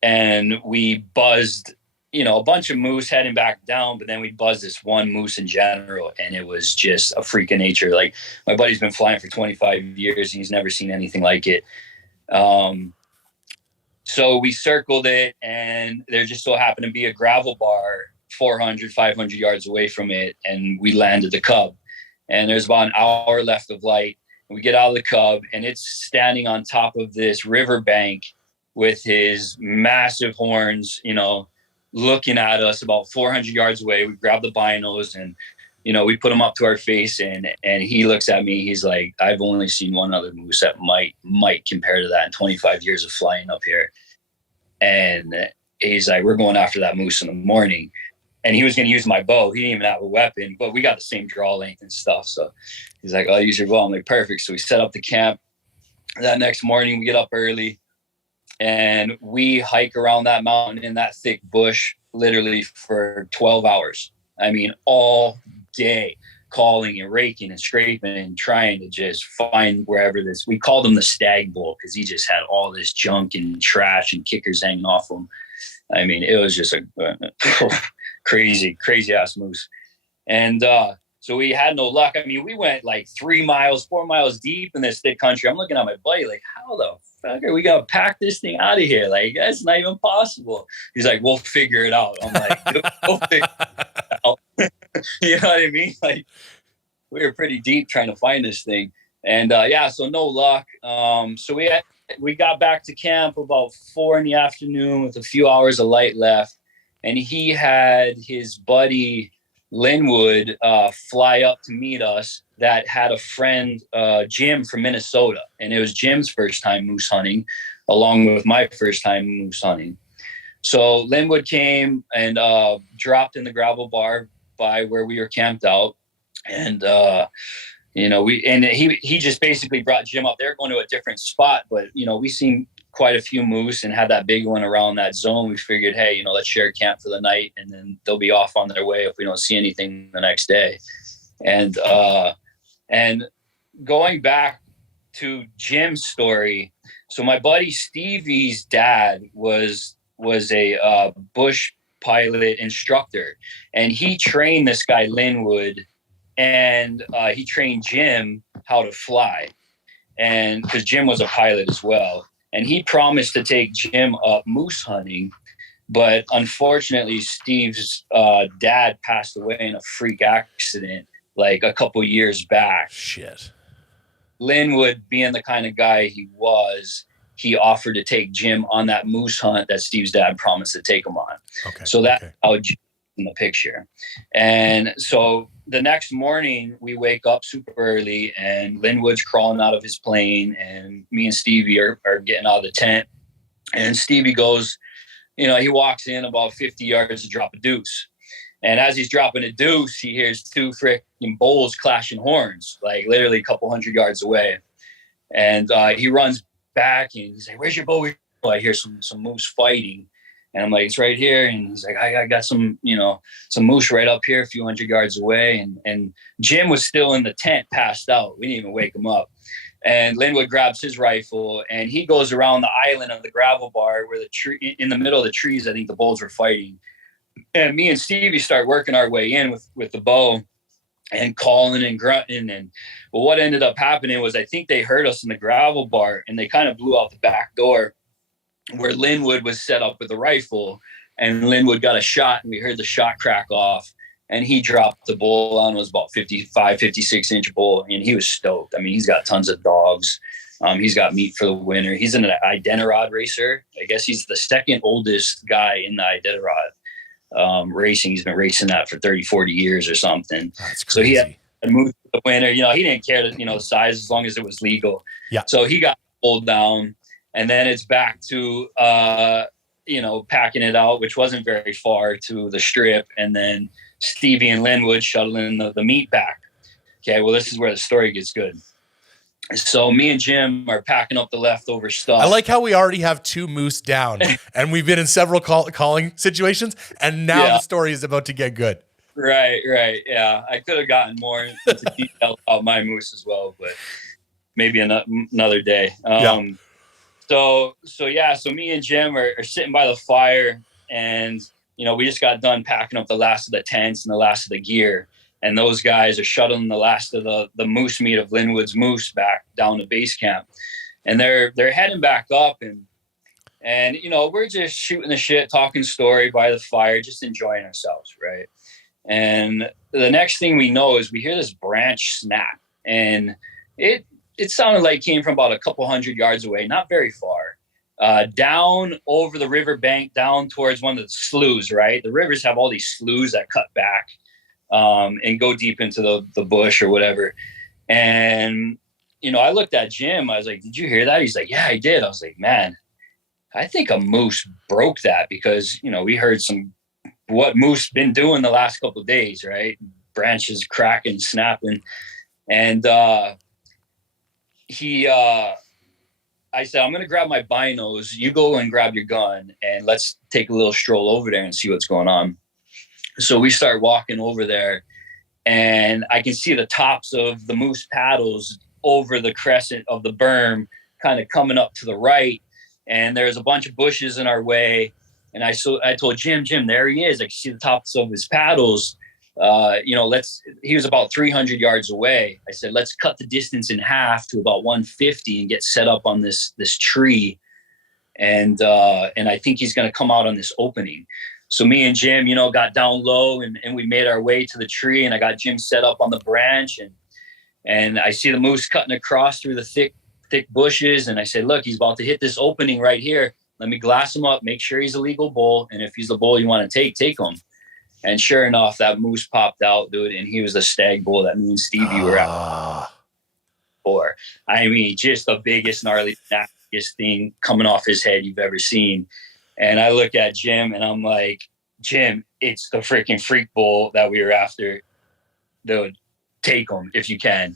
And we buzzed, a bunch of moose heading back down, but then we buzzed this one moose in general, and it was just a freak of nature. Like, my buddy's been flying for 25 years, and he's never seen anything like it. So we circled it, and there just so happened to be a gravel bar 400, 500 yards away from it, and we landed the Cub. And there's about an hour left of light. We get out of the Cub, and it's standing on top of this riverbank with his massive horns, looking at us about 400 yards away. We grab the binos, and we put them up to our face, and he looks at me. He's like, I've only seen one other moose that might compare to that in 25 years of flying up here. And he's like, we're going after that moose in the morning. And he was going to use my bow. He didn't even have a weapon, but we got the same draw length and stuff. So he's like, I'll use your bow. I'm like, perfect. So we set up the camp. That next morning, we get up early, and we hike around that mountain in that thick bush literally for 12 hours. I mean, all day, calling and raking and scraping and trying to just find wherever we called him the stag bull, because he just had all this junk and trash and kickers hanging off him. I mean, it was just a crazy ass moose. And so we had no luck. I mean, we went like 3 miles, 4 miles deep in this thick country. I'm looking at my buddy like, how the fuck are we gonna pack this thing out of here? Like, that's not even possible. He's like, we'll figure it out. I'm like, we'll figure it out. You know what I mean? Like, we were pretty deep trying to find this thing. And so no luck. So we got back to camp about 4 p.m. with a few hours of light left. And he had his buddy Linwood fly up to meet us that had a friend, Jim from Minnesota. And it was Jim's first time moose hunting, along with my first time moose hunting. So Linwood came and dropped in the gravel bar by where we were camped out. And, he just basically brought Jim up there, going to a different spot. But, we seen quite a few moose and had that big one around that zone. We figured, hey, let's share camp for the night, and then they'll be off on their way if we don't see anything the next day. And going back to Jim's story, so my buddy Stevie's dad was a bush pilot instructor, and he trained this guy Linwood, and he trained Jim how to fly, and because Jim was a pilot as well. And he promised to take Jim up moose hunting, but unfortunately Steve's dad passed away in a freak accident like a couple years back. Shit. Linwood, being the kind of guy he was, he offered to take Jim on that moose hunt that Steve's dad promised to take him on. Okay. So that's how Jim in the picture. And so the next morning we wake up super early, and Linwood's crawling out of his plane, and me and Stevie are getting out of the tent. And Stevie goes, he walks in about 50 yards to drop a deuce. And as he's dropping a deuce, he hears 2 freaking bulls clashing horns, like literally a couple hundred yards away. And he runs back, and he's like, where's your bow? I hear some moose fighting. And I'm like, it's right here. And he's like, I got some moose right up here a few hundred yards away. And Jim was still in the tent, passed out. We didn't even wake him up. And Linwood grabs his rifle, and he goes around the island of the gravel bar where in the middle of the trees, I think the bulls were fighting. And me and Stevie start working our way in with the bow and calling and grunting. And well, what ended up happening was, I think they heard us in the gravel bar, and they kind of blew out the back door where Linwood was set up with a rifle, and Linwood got a shot, and we heard the shot crack off, and he dropped the bull on. It was about 55, 56 inch bull. And he was stoked. I mean, he's got tons of dogs. He's got meat for the winter. He's an Iditarod racer. I guess he's the second oldest guy in the Iditarod. racing. He's been racing that for 30, 40 years or something. That's So he had crazy. moved to the winner. He didn't care the size as long as it was legal. Yeah. So he got pulled down, and then it's back to packing it out, which wasn't very far to the strip, and then Stevie and Linwood shuttling the meat back. Okay, well, this is where the story gets good. So me and Jim are packing up the leftover stuff. I like how we already have 2 moose down, and we've been in several calling situations, and now the story is about to get good. Right. Yeah, I could have gotten more into detail about my moose as well, but maybe another day. So me and Jim are sitting by the fire, and we just got done packing up the last of the tents and the last of the gear, and those guys are shuttling the last of the moose meat of Linwood's moose back down to base camp, and they're heading back up, and we're just shooting the shit, talking story by the fire, just enjoying ourselves, right? And the next thing we know is we hear this branch snap, and it sounded like it came from about a couple 100 yards away, not very far, down over the river bank, down towards one of the sloughs, right? The rivers have all these sloughs that cut back and go deep into the bush or whatever. And, I looked at Jim. I was like, did you hear that? He's like, yeah, I did. I was like, man, I think a moose broke that, because, we heard what moose been doing the last couple of days, right? Branches cracking, snapping. And I said, I'm going to grab my binos. You go and grab your gun, and let's take a little stroll over there and see what's going on. So we start walking over there, and I can see the tops of the moose paddles over the crescent of the berm kind of coming up to the right. And there's a bunch of bushes in our way. And I told Jim, there he is. I can see the tops of his paddles. He was about 300 yards away. I said, let's cut the distance in half to about 150 and get set up on this tree. And I think he's going to come out on this opening. So me and Jim, got down low, and we made our way to the tree, and I got Jim set up on the branch, and I see the moose cutting across through the thick bushes. And I said, look, he's about to hit this opening right here. Let me glass him up, make sure he's a legal bull. And if he's the bull you want to take him. And sure enough, that moose popped out, dude. And he was the stag bull that me and Stevie were at for. I mean, just the biggest, gnarly, nastiest thing coming off his head you've ever seen. And I look at Jim, and I'm like, Jim, it's the freaking freak bull that we were after. Dude, take him if you can.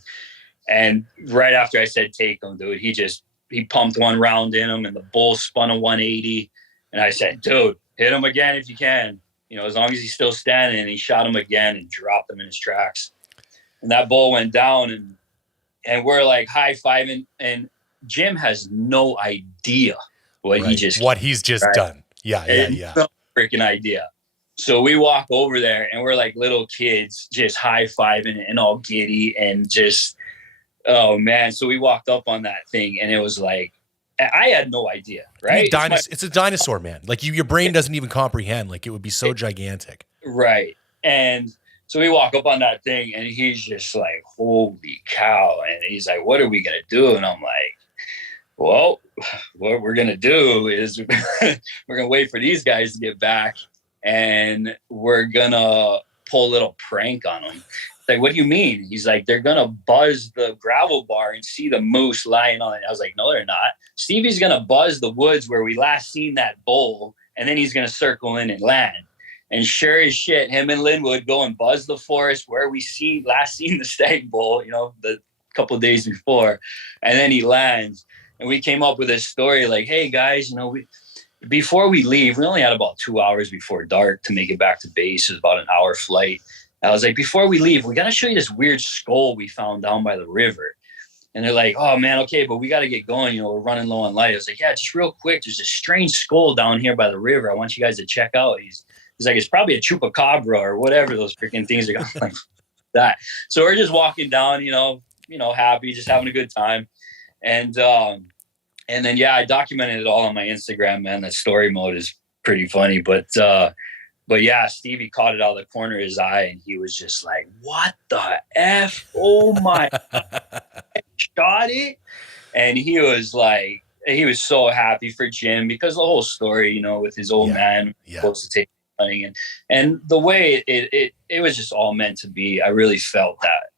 And right after I said take him, dude, he pumped one round in him, and the bull spun a 180. And I said, dude, hit him again if you can. As long as he's still standing. And he shot him again and dropped him in his tracks. And that bull went down, and we're like high-fiving. And Jim has no idea what he's just done. Yeah. No freaking idea. So we walk over there, and we're like little kids just high-fiving and all giddy and just, oh man. So we walked up on that thing, and it was like, I had no idea, right? It's a dinosaur, man. Like your brain doesn't even comprehend. Like, it would be so gigantic. Right. And so we walk up on that thing, and he's just like, holy cow. And he's like, what are we going to do? And I'm like, well, what we're going to do is we're going to wait for these guys to get back, and we're going to pull a little prank on them. Like, what do you mean? He's like, they're going to buzz the gravel bar and see the moose lying on it. I was like, no, they're not. Stevie's going to buzz the woods where we last seen that bull, and then he's going to circle in and land. And sure as shit, him and Linwood go and buzz the forest where we last seen the stag bull, the couple of days before. And then he lands. And we came up with this story like, hey, guys, before we leave, we only had about 2 hours before dark to make it back to base. It was about an hour flight. I was like, before we leave, we got to show you this weird skull we found down by the river. And they're like, oh, man, okay, but we got to get going. We're running low on light. I was like, yeah, just real quick. There's this strange skull down here by the river. I want you guys to check out. He's like, it's probably a chupacabra or whatever those freaking things are like that. So we're just walking down, happy, just having a good time. And then, yeah, I documented it all on my Instagram, man. The story mode is pretty funny. But yeah, Stevie caught it out of the corner of his eye, and he was just like, what the F? Oh, my God. Shot it. And he was so happy for Jim, because the whole story, with his old man, supposed to take hunting, and the way it was just all meant to be. I really felt that,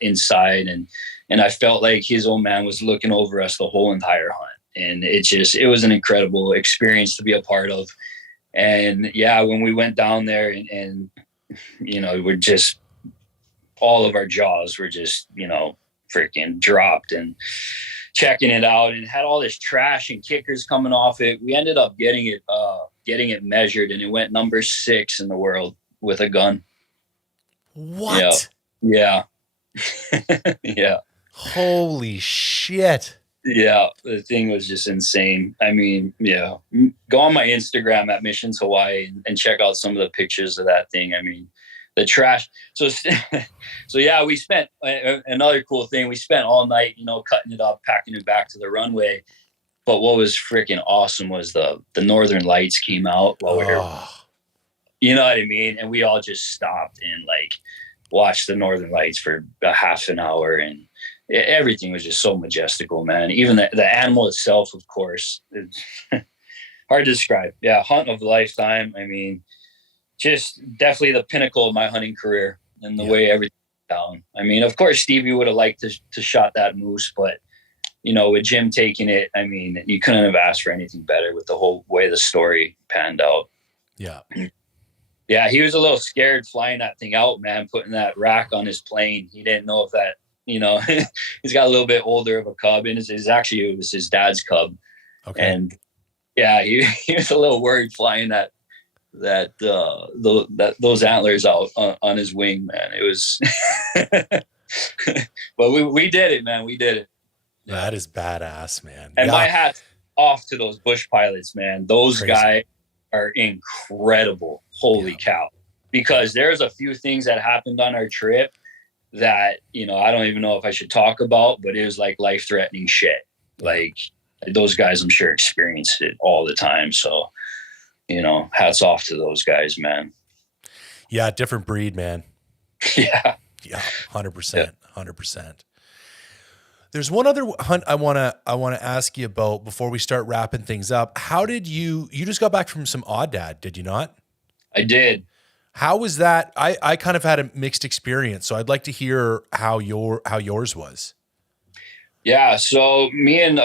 inside, and I felt like his old man was looking over us the whole entire hunt, and it was an incredible experience to be a part of. And yeah, when we went down there and we're just, all of our jaws were just, freaking dropped, and checking it out, and had all this trash and kickers coming off it. We ended up getting it measured, and it went number 6 in the world with a gun. What? Yeah. Yeah. Holy shit. Yeah, the thing was just insane. I mean, yeah, go on my Instagram at Missions Hawaii and check out some of the pictures of that thing. I mean, the trash. So yeah, we spent another cool thing. We spent all night, cutting it up, packing it back to the runway. But what was freaking awesome was the Northern Lights came out while we were, you know what I mean? And we all just stopped and like watched the Northern Lights for a half an hour, and everything was just so majestical, man. Even the animal itself, of course, it's hard to describe. Yeah, hunt of a lifetime. I mean, just definitely the pinnacle of my hunting career, and the way everything went down. I mean, of course, Stevie would have liked to shot that moose, but with Jim taking it, I mean, you couldn't have asked for anything better with the whole way the story panned out. Yeah. Yeah, he was a little scared flying that thing out, man, putting that rack on his plane. He didn't know if that, he's got a little bit older of a cub, and it was his dad's cub. Okay. And yeah, he was a little worried flying those antlers out on his wing, man. It was, but we did it, man. We did it. That is badass, man. And my hat's off to those bush pilots, man. Those Crazy. guys are incredible. Holy cow. Because there's a few things that happened on our trip that, I don't even know if I should talk about, but it was like life-threatening shit. Like those guys, I'm sure, experienced it all the time. So, hats off to those guys, man. Yeah, different breed, man. Yeah. Yeah, 100%, 100%. There's one other hunt I want to ask you about before we start wrapping things up. How did you just got back from some Aoudad, did you not? I did. How was that? I kind of had a mixed experience, so I'd like to hear how yours was. Yeah, so me and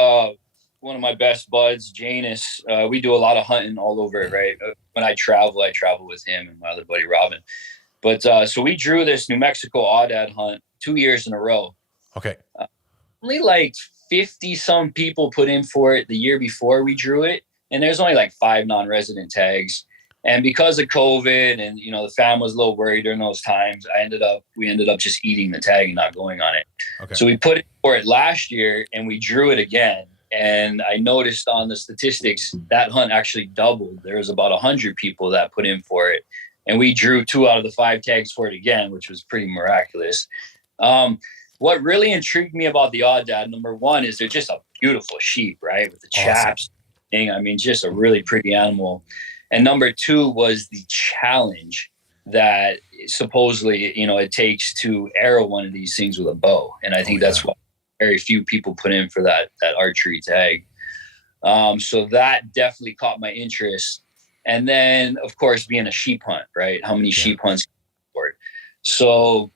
one of my best buds, Janus, we do a lot of hunting all over, right? When I travel with him and my other buddy, Robin. But so we drew this New Mexico Aoudad hunt 2 years in a row. Okay. Only like 50 some people put in for it the year before we drew it. And there's only like 5 non-resident tags. And because of COVID and, the fam was a little worried during those times, we ended up just eating the tag and not going on it. Okay. So we put in for it last year and we drew it again. And I noticed on the statistics that hunt actually doubled. There was about 100 people that put in for it. And we drew 2 out of the 5 tags for it again, which was pretty miraculous. What really intrigued me about the Aoudad, number one, is they're just a beautiful sheep, right? With the chaps. Awesome. I mean, just a really pretty animal. And number 2 was the challenge that supposedly, it takes to arrow one of these things with a bow. And I think that's why very few people put in for that archery tag. So that definitely caught my interest. And then, of course, being a sheep hunt, right? How many sheep hunts for it? So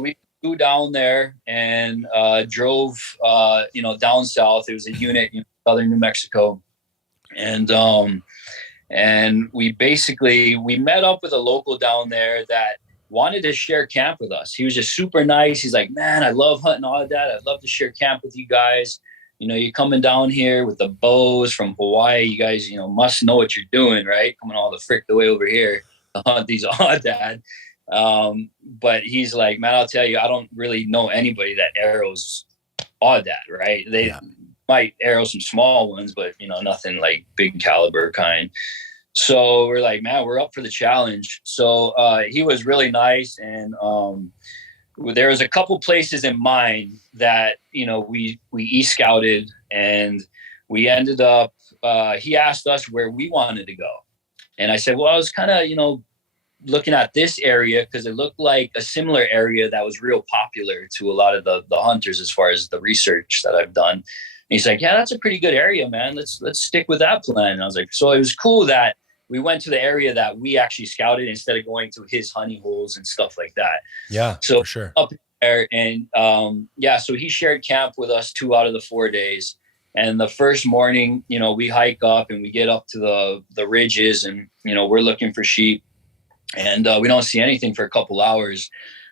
we flew down there and drove, down south. It was a unit in southern New Mexico. And we met up with a local down there that wanted to share camp with us. He was just super nice. He's like, man, I love hunting Aoudad. I'd love to share camp with you guys. You're coming down here with the bows from Hawaii. You guys, must know what you're doing, right? Coming all the frick the way over here to hunt these Aoudad. But he's like, man, I'll tell you, I don't really know anybody that arrows Aoudad, right? They might arrow some small ones, but nothing like big caliber kind. So we're like, man, we're up for the challenge. So he was really nice, and there was a couple places in mind that we e-scouted, and we ended up. He asked us where we wanted to go, and I said, well, I was kind of looking at this area because it looked like a similar area that was real popular to a lot of the hunters as far as the research that I've done. And he's like, yeah, that's a pretty good area, man. Let's stick with that plan. And I was like, so it was cool that we went to the area that we actually scouted instead of going to his honey holes and stuff like that. Yeah, so for sure. up there, and so he shared camp with us 2 out of the 4 days. And the first morning, we hike up and we get up to the ridges, and we're looking for sheep, and we don't see anything for a couple hours.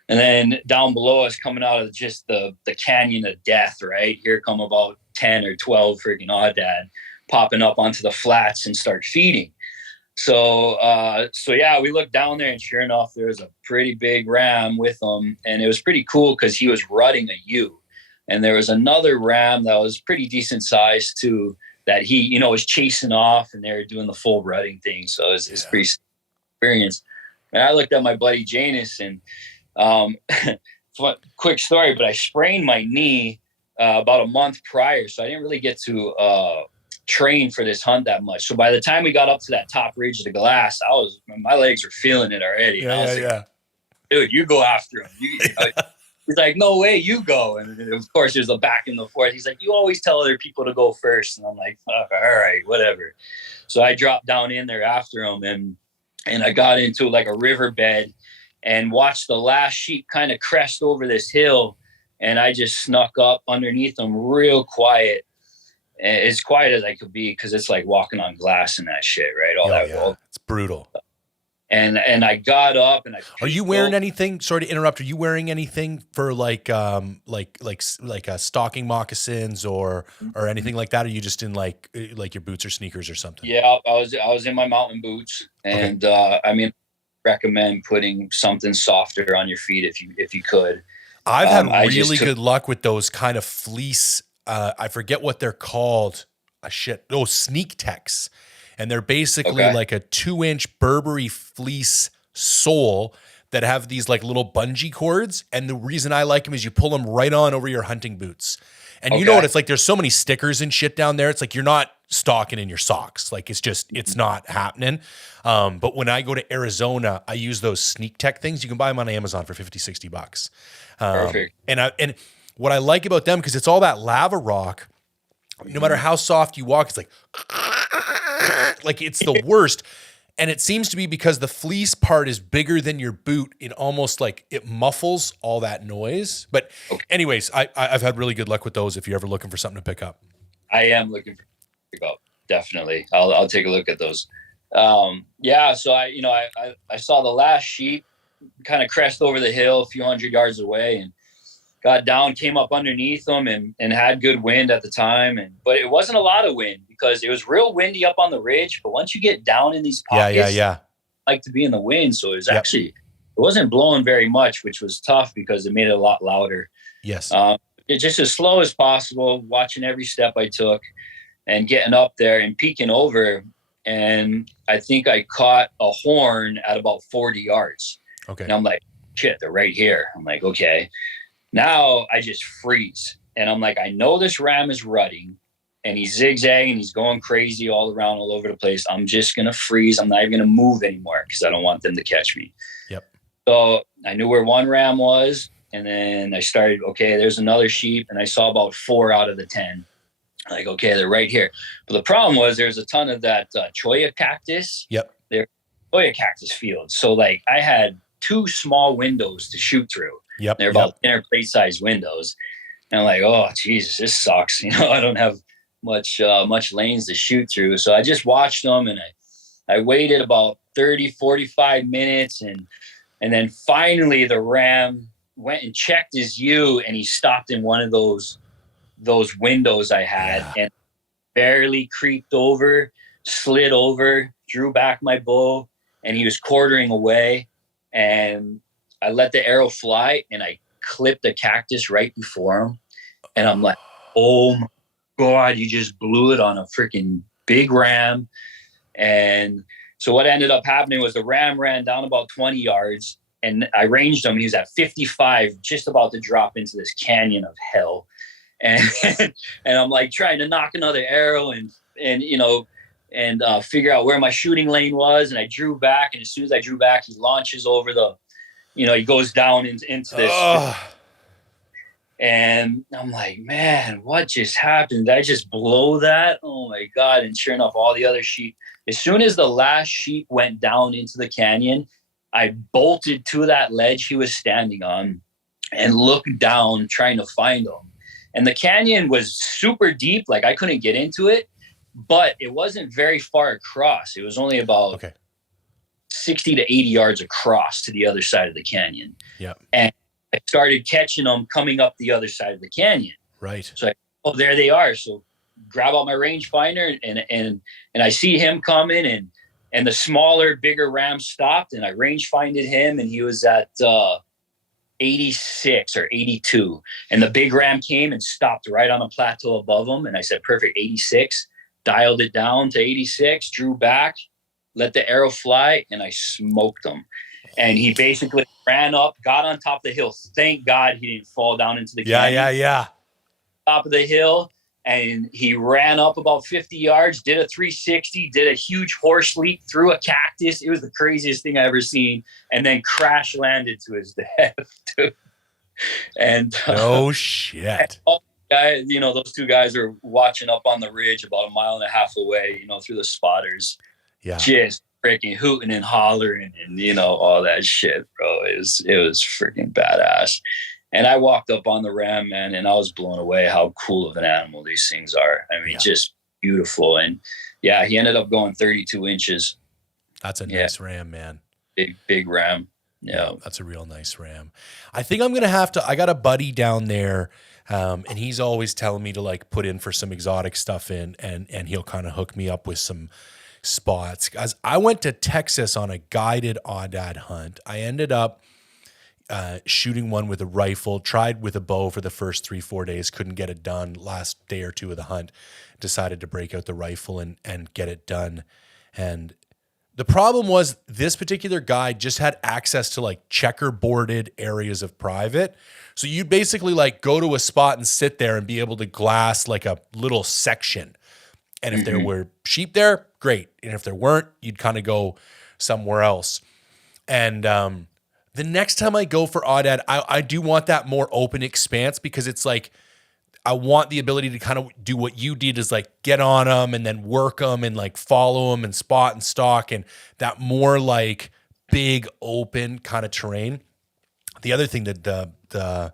And then down below us, coming out of just the canyon of death, right here come about 10 or 12 freaking Aoudad popping up onto the flats and start feeding. So we looked down there, and sure enough, there was a pretty big ram with him, and it was pretty cool because he was rutting a ewe, and there was another ram that was pretty decent size too that he was chasing off, and they were doing the full rutting thing. So it's pretty experience. And I looked at my buddy Janus, and quick story, but I sprained my knee about a month prior, so I didn't really get to train for this hunt that much. So by the time we got up to that top ridge of the glass, my legs were feeling it already. Dude, you go after him. He's like, no way, you go. And of course, there's a back and the forth. He's like, you always tell other people to go first. And I'm like, fuck, all right, whatever. So I dropped down in there after him, and I got into like a riverbed and watched the last sheep kind of crest over this hill. And I just snuck up underneath them real quiet. As quiet as I could be, because it's like walking on glass and that shit, right? All that. Yeah. It's brutal. And I got up and Are you wearing anything? Sorry to interrupt. Are you wearing anything for like stocking moccasins or anything like that? Or are you just in like your boots or sneakers or something? Yeah, I was in my mountain boots, and recommend putting something softer on your feet if you could. I've had really good luck with those kind of fleece. I forget what they're called. Sneak Techs. And they're basically like a 2-inch Burberry fleece sole that have these like little bungee cords. And the reason I like them is you pull them right on over your hunting boots. And you know what it's like? There's so many stickers and shit down there. It's like you're not stocking in your socks. Like it's not happening. But when I go to Arizona, I use those Sneak Tech things. You can buy them on Amazon for $50-$60. Perfect. And what I like about them, because it's all that lava rock, no matter how soft you walk, it's like it's the worst. And it seems to be because the fleece part is bigger than your boot. It almost like it muffles all that noise. But anyways, I've had really good luck with those if you're ever looking for something to pick up. I am looking for pick up. Definitely. I'll take a look at those. So I saw the last sheep kind of crest over the hill a few hundred yards away, and got down, came up underneath them, and had good wind at the time. But it wasn't a lot of wind because it was real windy up on the ridge. But once you get down in these pockets, I like to be in the wind. So it was it wasn't blowing very much, which was tough because it made it a lot louder. Yes. It's just as slow as possible, watching every step I took and getting up there and peeking over. And I think I caught a horn at about 40 yards. Okay. And I'm like, shit, they're right here. I'm like, okay. Now I just freeze, and I'm like, I know this ram is rutting, and he's zigzagging, he's going crazy all around, all over the place. I'm just going to freeze. I'm not even going to move anymore because I don't want them to catch me. Yep. So I knew where one ram was, and then I started, there's another sheep, and I saw about 4 out of the 10. Like, they're right here. But the problem was there's a ton of that cholla cactus. Yep. They're cholla cactus fields. So like I had 2 small windows to shoot through. Yep. They're about dinner plate size windows. And I'm like, oh Jesus, this sucks. I don't have much lanes to shoot through. So I just watched them, and I waited about 30, 45 minutes. And then finally the ram went and checked his ewe, and he stopped in one of those windows I had and barely creeped over, slid over, drew back my bow, and he was quartering away. And I let the arrow fly, and I clipped the cactus right before him. And I'm like, oh my God, you just blew it on a freaking big ram. And so what ended up happening was the ram ran down about 20 yards, and I ranged him. He was at 55, just about to drop into this canyon of hell. And and I'm like trying to knock another arrow and figure out where my shooting lane was. And I drew back, and as soon as I drew back, he launches over he goes down into this. And I'm like, man, what just happened? Did I just blow that? Oh my God. And sure enough, all the other sheep, as soon as the last sheep went down into the canyon, I bolted to that ledge he was standing on and looked down trying to find him. And the canyon was super deep. Like I couldn't get into it, but it wasn't very far across. It was only about 60 to 80 yards across to the other side of the canyon. Yeah. And I started catching them coming up the other side of the canyon. Right. So there they are. So grab out my rangefinder and I see him coming and the smaller, bigger ram stopped and I rangefinded him and he was at 86 or 82. And the big ram came and stopped right on a plateau above him. And I said, perfect, 86. Dialed it down to 86, drew back, let the arrow fly, and I smoked him. And he basically ran up, got on top of the hill. Thank God he didn't fall down into the canyon. Yeah. Top of the hill. And he ran up about 50 yards, did a 360, did a huge horse leap through a cactus. It was the craziest thing I ever seen. And then crash landed to his death, too. And no shit. Guys, those two guys are watching up on the ridge about a mile and a half away, through the spotters. Yeah. Just freaking hooting and hollering and, all that shit, bro. It was freaking badass. And I walked up on the ram, man, and I was blown away how cool of an animal these things are. I mean, just beautiful. And yeah, he ended up going 32 inches. That's a nice ram, man. Big ram. Yeah. That's a real nice ram. I think I'm going to have to, I got a buddy down there, and he's always telling me to like put in for some exotic stuff and he'll kind of hook me up with some spots. Guys, I went to Texas on a guided Aoudad hunt. I ended up shooting one with a rifle, tried with a bow for the first 3-4 days, couldn't get it done. Last day or two of the hunt, decided to break out the rifle and get it done. And the problem was this particular guy just had access to like checkerboarded areas of private. So you'd basically like go to a spot and sit there and be able to glass like a little section. And if there were sheep there, great. And if there weren't, you'd kind of go somewhere else. And the next time I go for Aoudad, I do want that more open expanse because it's like I want the ability to kind of do what you did is like get on them and then work them and like follow them and spot and stalk and that more like big open kind of terrain. The other thing that the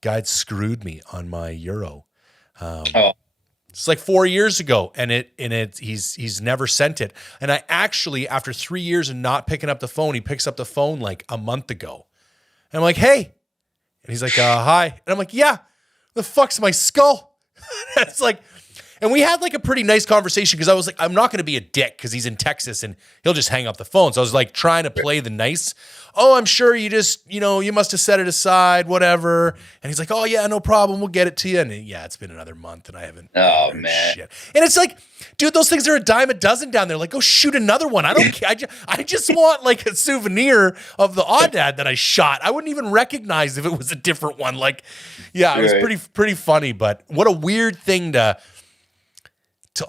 guide screwed me on my Euro. It's like 4 years ago and he's never sent it. And I actually, after 3 years of not picking up the phone, he picks up the phone like a month ago. And I'm like, hey. And he's like, hi. And I'm like, yeah, the fuck's my skull? It's like, and we had like a pretty nice conversation because I was like, I'm not going to be a dick because he's in Texas and he'll just hang up the phone. So I was like trying to play the nice. Oh, I'm sure you just, you must have set it aside, whatever. And he's like, oh yeah, no problem. We'll get it to you. And yeah, it's been another month and I haven't. Oh man. Shit. And it's like, dude, those things are a dime a dozen down there. Like, go shoot another one. I don't care. I just want like a souvenir of the Aoudad that I shot. I wouldn't even recognize if it was a different one. Like, yeah, it was pretty funny, but what a weird thing to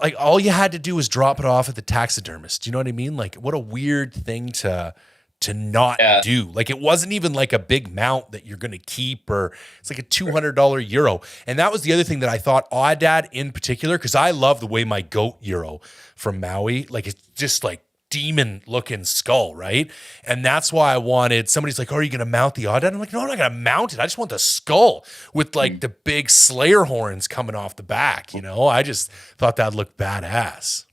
like, all you had to do was drop it off at the taxidermist. Do you know what I mean? Like, what a weird thing to not do. Like, it wasn't even like a big mount that you're going to keep, or it's like a $200 Euro. And that was the other thing that I thought Aoudad in particular, because I love the way my goat Euro from Maui, like it's just like demon looking skull, right? And that's why I wanted, somebody's like, oh, are you going to mount the Aoudad? I'm like, no, I'm not going to mount it. I just want the skull with like the big slayer horns coming off the back. I just thought that looked badass.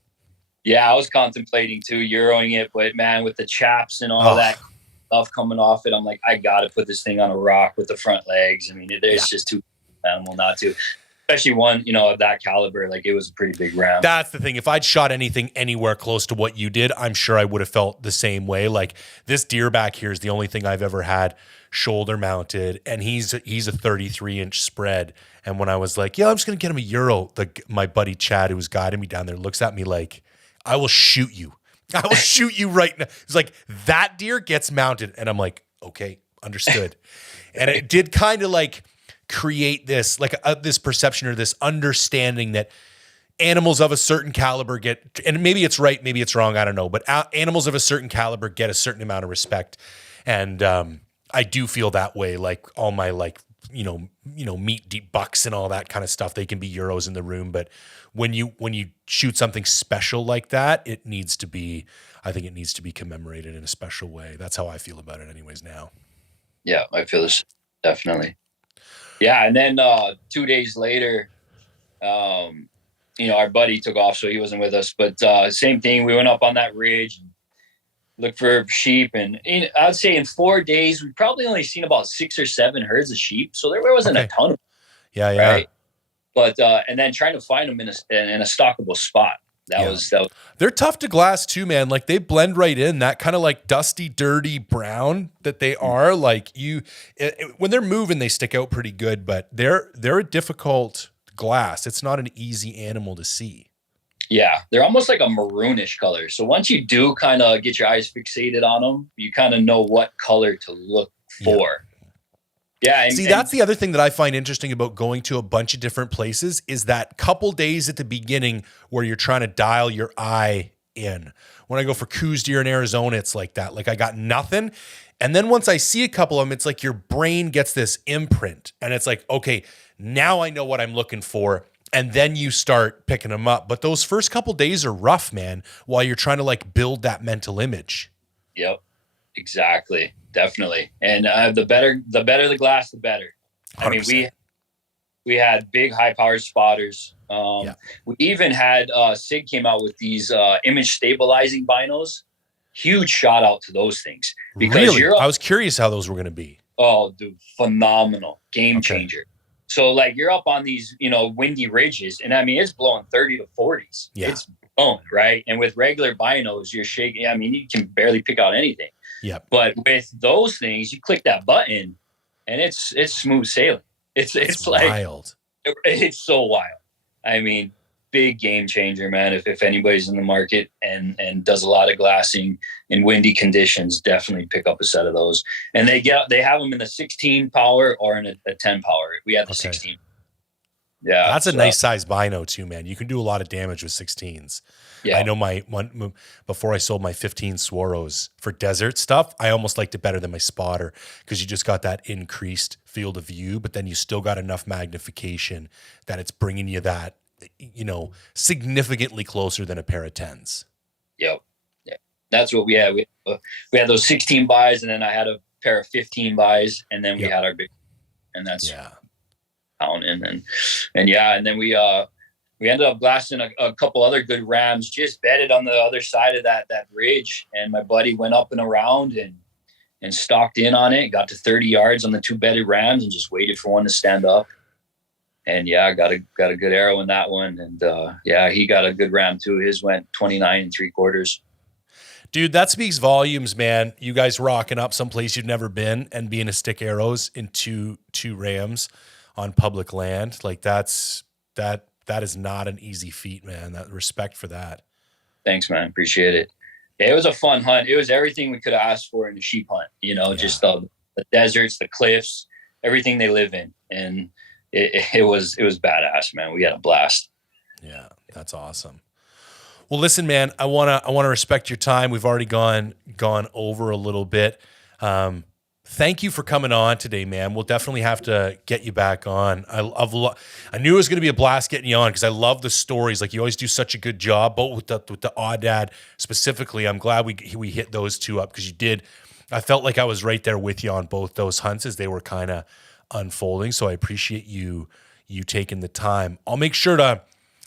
Yeah, I was contemplating too, Euroing it, but man, with the chaps and all that stuff coming off it, I'm like, I got to put this thing on a rock with the front legs. I mean, it's just too animal not to. Especially one, of that caliber, like it was a pretty big ram. That's the thing. If I'd shot anything anywhere close to what you did, I'm sure I would have felt the same way. Like this deer back here is the only thing I've ever had shoulder mounted, and he's a 33-inch spread. And when I was like, yeah, I'm just going to get him a Euro, my buddy Chad, who was guiding me down there, looks at me like, I will shoot you. I will shoot you right now. He's like, that deer gets mounted. And I'm like, okay, understood. And it did kind of like create this, like this perception or this understanding that animals of a certain caliber get, and maybe it's right, maybe it's wrong, I don't know, but animals of a certain caliber get a certain amount of respect. And I do feel that way. Like all my like meat deep bucks and all that kind of stuff. They can be euros in the room, but when you shoot something special like that, I think it needs to be commemorated in a special way. That's how I feel about it anyways now. Yeah, I feel this definitely. Yeah. And then 2 days later, our buddy took off, so he wasn't with us, but same thing. We went up on that ridge and looked for sheep. And I'd say in 4 days, we probably only seen about 6 or 7 herds of sheep. So there wasn't a ton of them. Yeah. Right. But, and then trying to find them in a stockable spot. That was. They're tough to glass too, man. Like they blend right in, that kind of like dusty, dirty brown that they are. Like when they're moving, they stick out pretty good, but they're a difficult glass. It's not an easy animal to see. Yeah, they're almost like a maroonish color. So once you do kind of get your eyes fixated on them, you kind of know what color to look for. Yeah. See, that's the other thing that I find interesting about going to a bunch of different places is that couple days at the beginning where you're trying to dial your eye in. When I go for Coues deer in Arizona, it's like that. Like I got nothing. And then once I see a couple of them, it's like your brain gets this imprint and it's like, okay, now I know what I'm looking for. And then you start picking them up. But those first couple days are rough, man, while you're trying to like build that mental image. Yep, exactly. Definitely. And the better the glass, the better. 100%. I mean, we had big high powered spotters. We even had SIG came out with these image stabilizing binos. Huge shout out to those things. Because really? I was curious how those were going to be. Oh, dude, phenomenal. Game changer. So like you're up on these, windy ridges, and I mean, it's blowing 30 to 40s. Yeah. It's blowing, right? And with regular binos, you're shaking. I mean, you can barely pick out anything. Yeah. But with those things, you click that button and it's smooth sailing. It's like wild. It's so wild. I mean, big game changer, man. If anybody's in the market and does a lot of glassing in windy conditions, definitely pick up a set of those. And they have them in the 16 power or in a 10 power. We had the 16. Yeah. That's a nice size bino too, man. You can do a lot of damage with 16s. Yeah. I know before I sold my 15 Swaros for desert stuff, I almost liked it better than my spotter because you just got that increased field of view, but then you still got enough magnification that it's bringing you that, significantly closer than a pair of 10s. Yep. Yeah. That's what we had. We had those 16 buys, and then I had a pair of 15 buys, and then we had our big, and that's pounding and then we ended up blasting a couple other good rams, just bedded on the other side of that ridge. And my buddy went up and around and stalked in on it, got to 30 yards on the 2 bedded rams and just waited for one to stand up. And I got a good arrow in that one. And he got a good ram too. His went 29 3/4. Dude, that speaks volumes, man. You guys rocking up someplace you've never been and being a stick arrows in two rams on public land. Like that is not an easy feat, man. That respect for that. Thanks, man. Appreciate it. Yeah, it was a fun hunt. It was everything we could have asked for in the sheep hunt, just the deserts, the cliffs, everything they live in. And it was badass, man. We had a blast. Yeah, that's awesome. Well, listen, man, I want to respect your time. We've already gone over a little bit. Thank you for coming on today, man. We'll definitely have to get you back on. I knew it was going to be a blast getting you on because I love the stories. Like you always do such a good job, both with the Aoudad specifically. I'm glad we hit those two up because you did. I felt like I was right there with you on both those hunts as they were kind of unfolding. So I appreciate you taking the time. I'll make sure to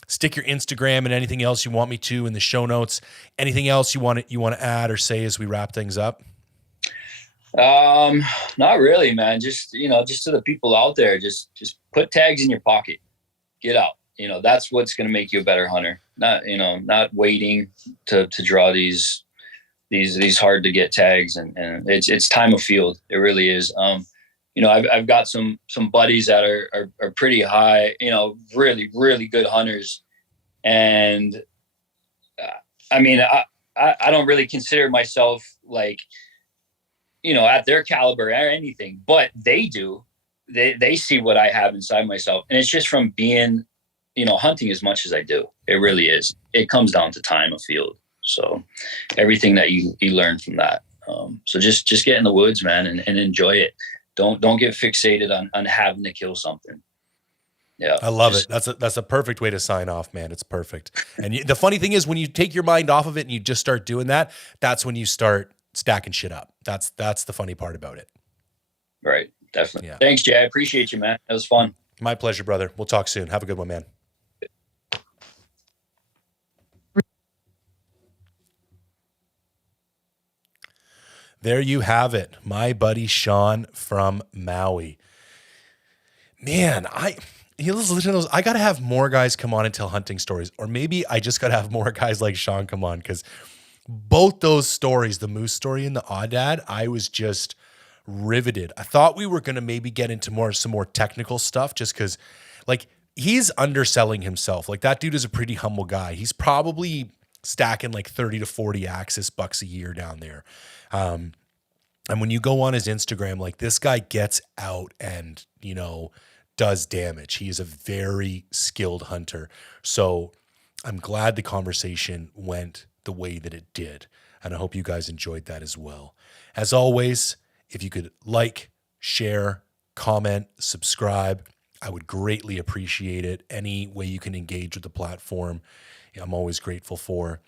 stick your Instagram and anything else you want me to in the show notes. Anything else you want to add or say as we wrap things up? Not really, man. Just to the people out there, just put tags in your pocket, get out. That's what's going to make you a better hunter. Not waiting to draw these hard to get tags. And it's time of field. It really is. I've got some buddies that are pretty high, really, really good hunters. And I don't really consider myself like, at their caliber or anything, but they do. They see what I have inside myself. And it's just from being, hunting as much as I do. It really is. It comes down to time of field. So everything that you learn from that. So just get in the woods, man, and enjoy it. Don't get fixated on having to kill something. Yeah, I love it. That's a perfect way to sign off, man. It's perfect. And the funny thing is, when you take your mind off of it and you just start doing that, that's when you start stacking shit up. That's the funny part about it. Right. Definitely. Yeah. Thanks, Jay. I appreciate you, man. That was fun. My pleasure, brother. We'll talk soon. Have a good one, man. There you have it. My buddy Sean from Maui. Man, listen to those. I got to have more guys come on and tell hunting stories, or maybe I just got to have more guys like Sean come on, because both those stories, the moose story and the Aoudad, I was just riveted. I thought we were going to maybe get into some more technical stuff, just because like he's underselling himself. Like that dude is a pretty humble guy. He's probably stacking like 30 to 40 axis bucks a year down there. And when you go on his Instagram, like this guy gets out and, does damage. He is a very skilled hunter. So I'm glad the conversation went the way that it did. And I hope you guys enjoyed that as well. As always, if you could like, share, comment, subscribe, I would greatly appreciate it. Any way you can engage with the platform, I'm always grateful for.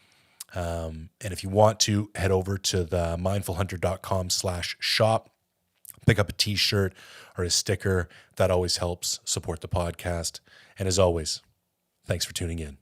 And if you want to, head over to the mindfulhunter.com/shop, pick up a t-shirt or a sticker. That always helps support the podcast. And as always, thanks for tuning in.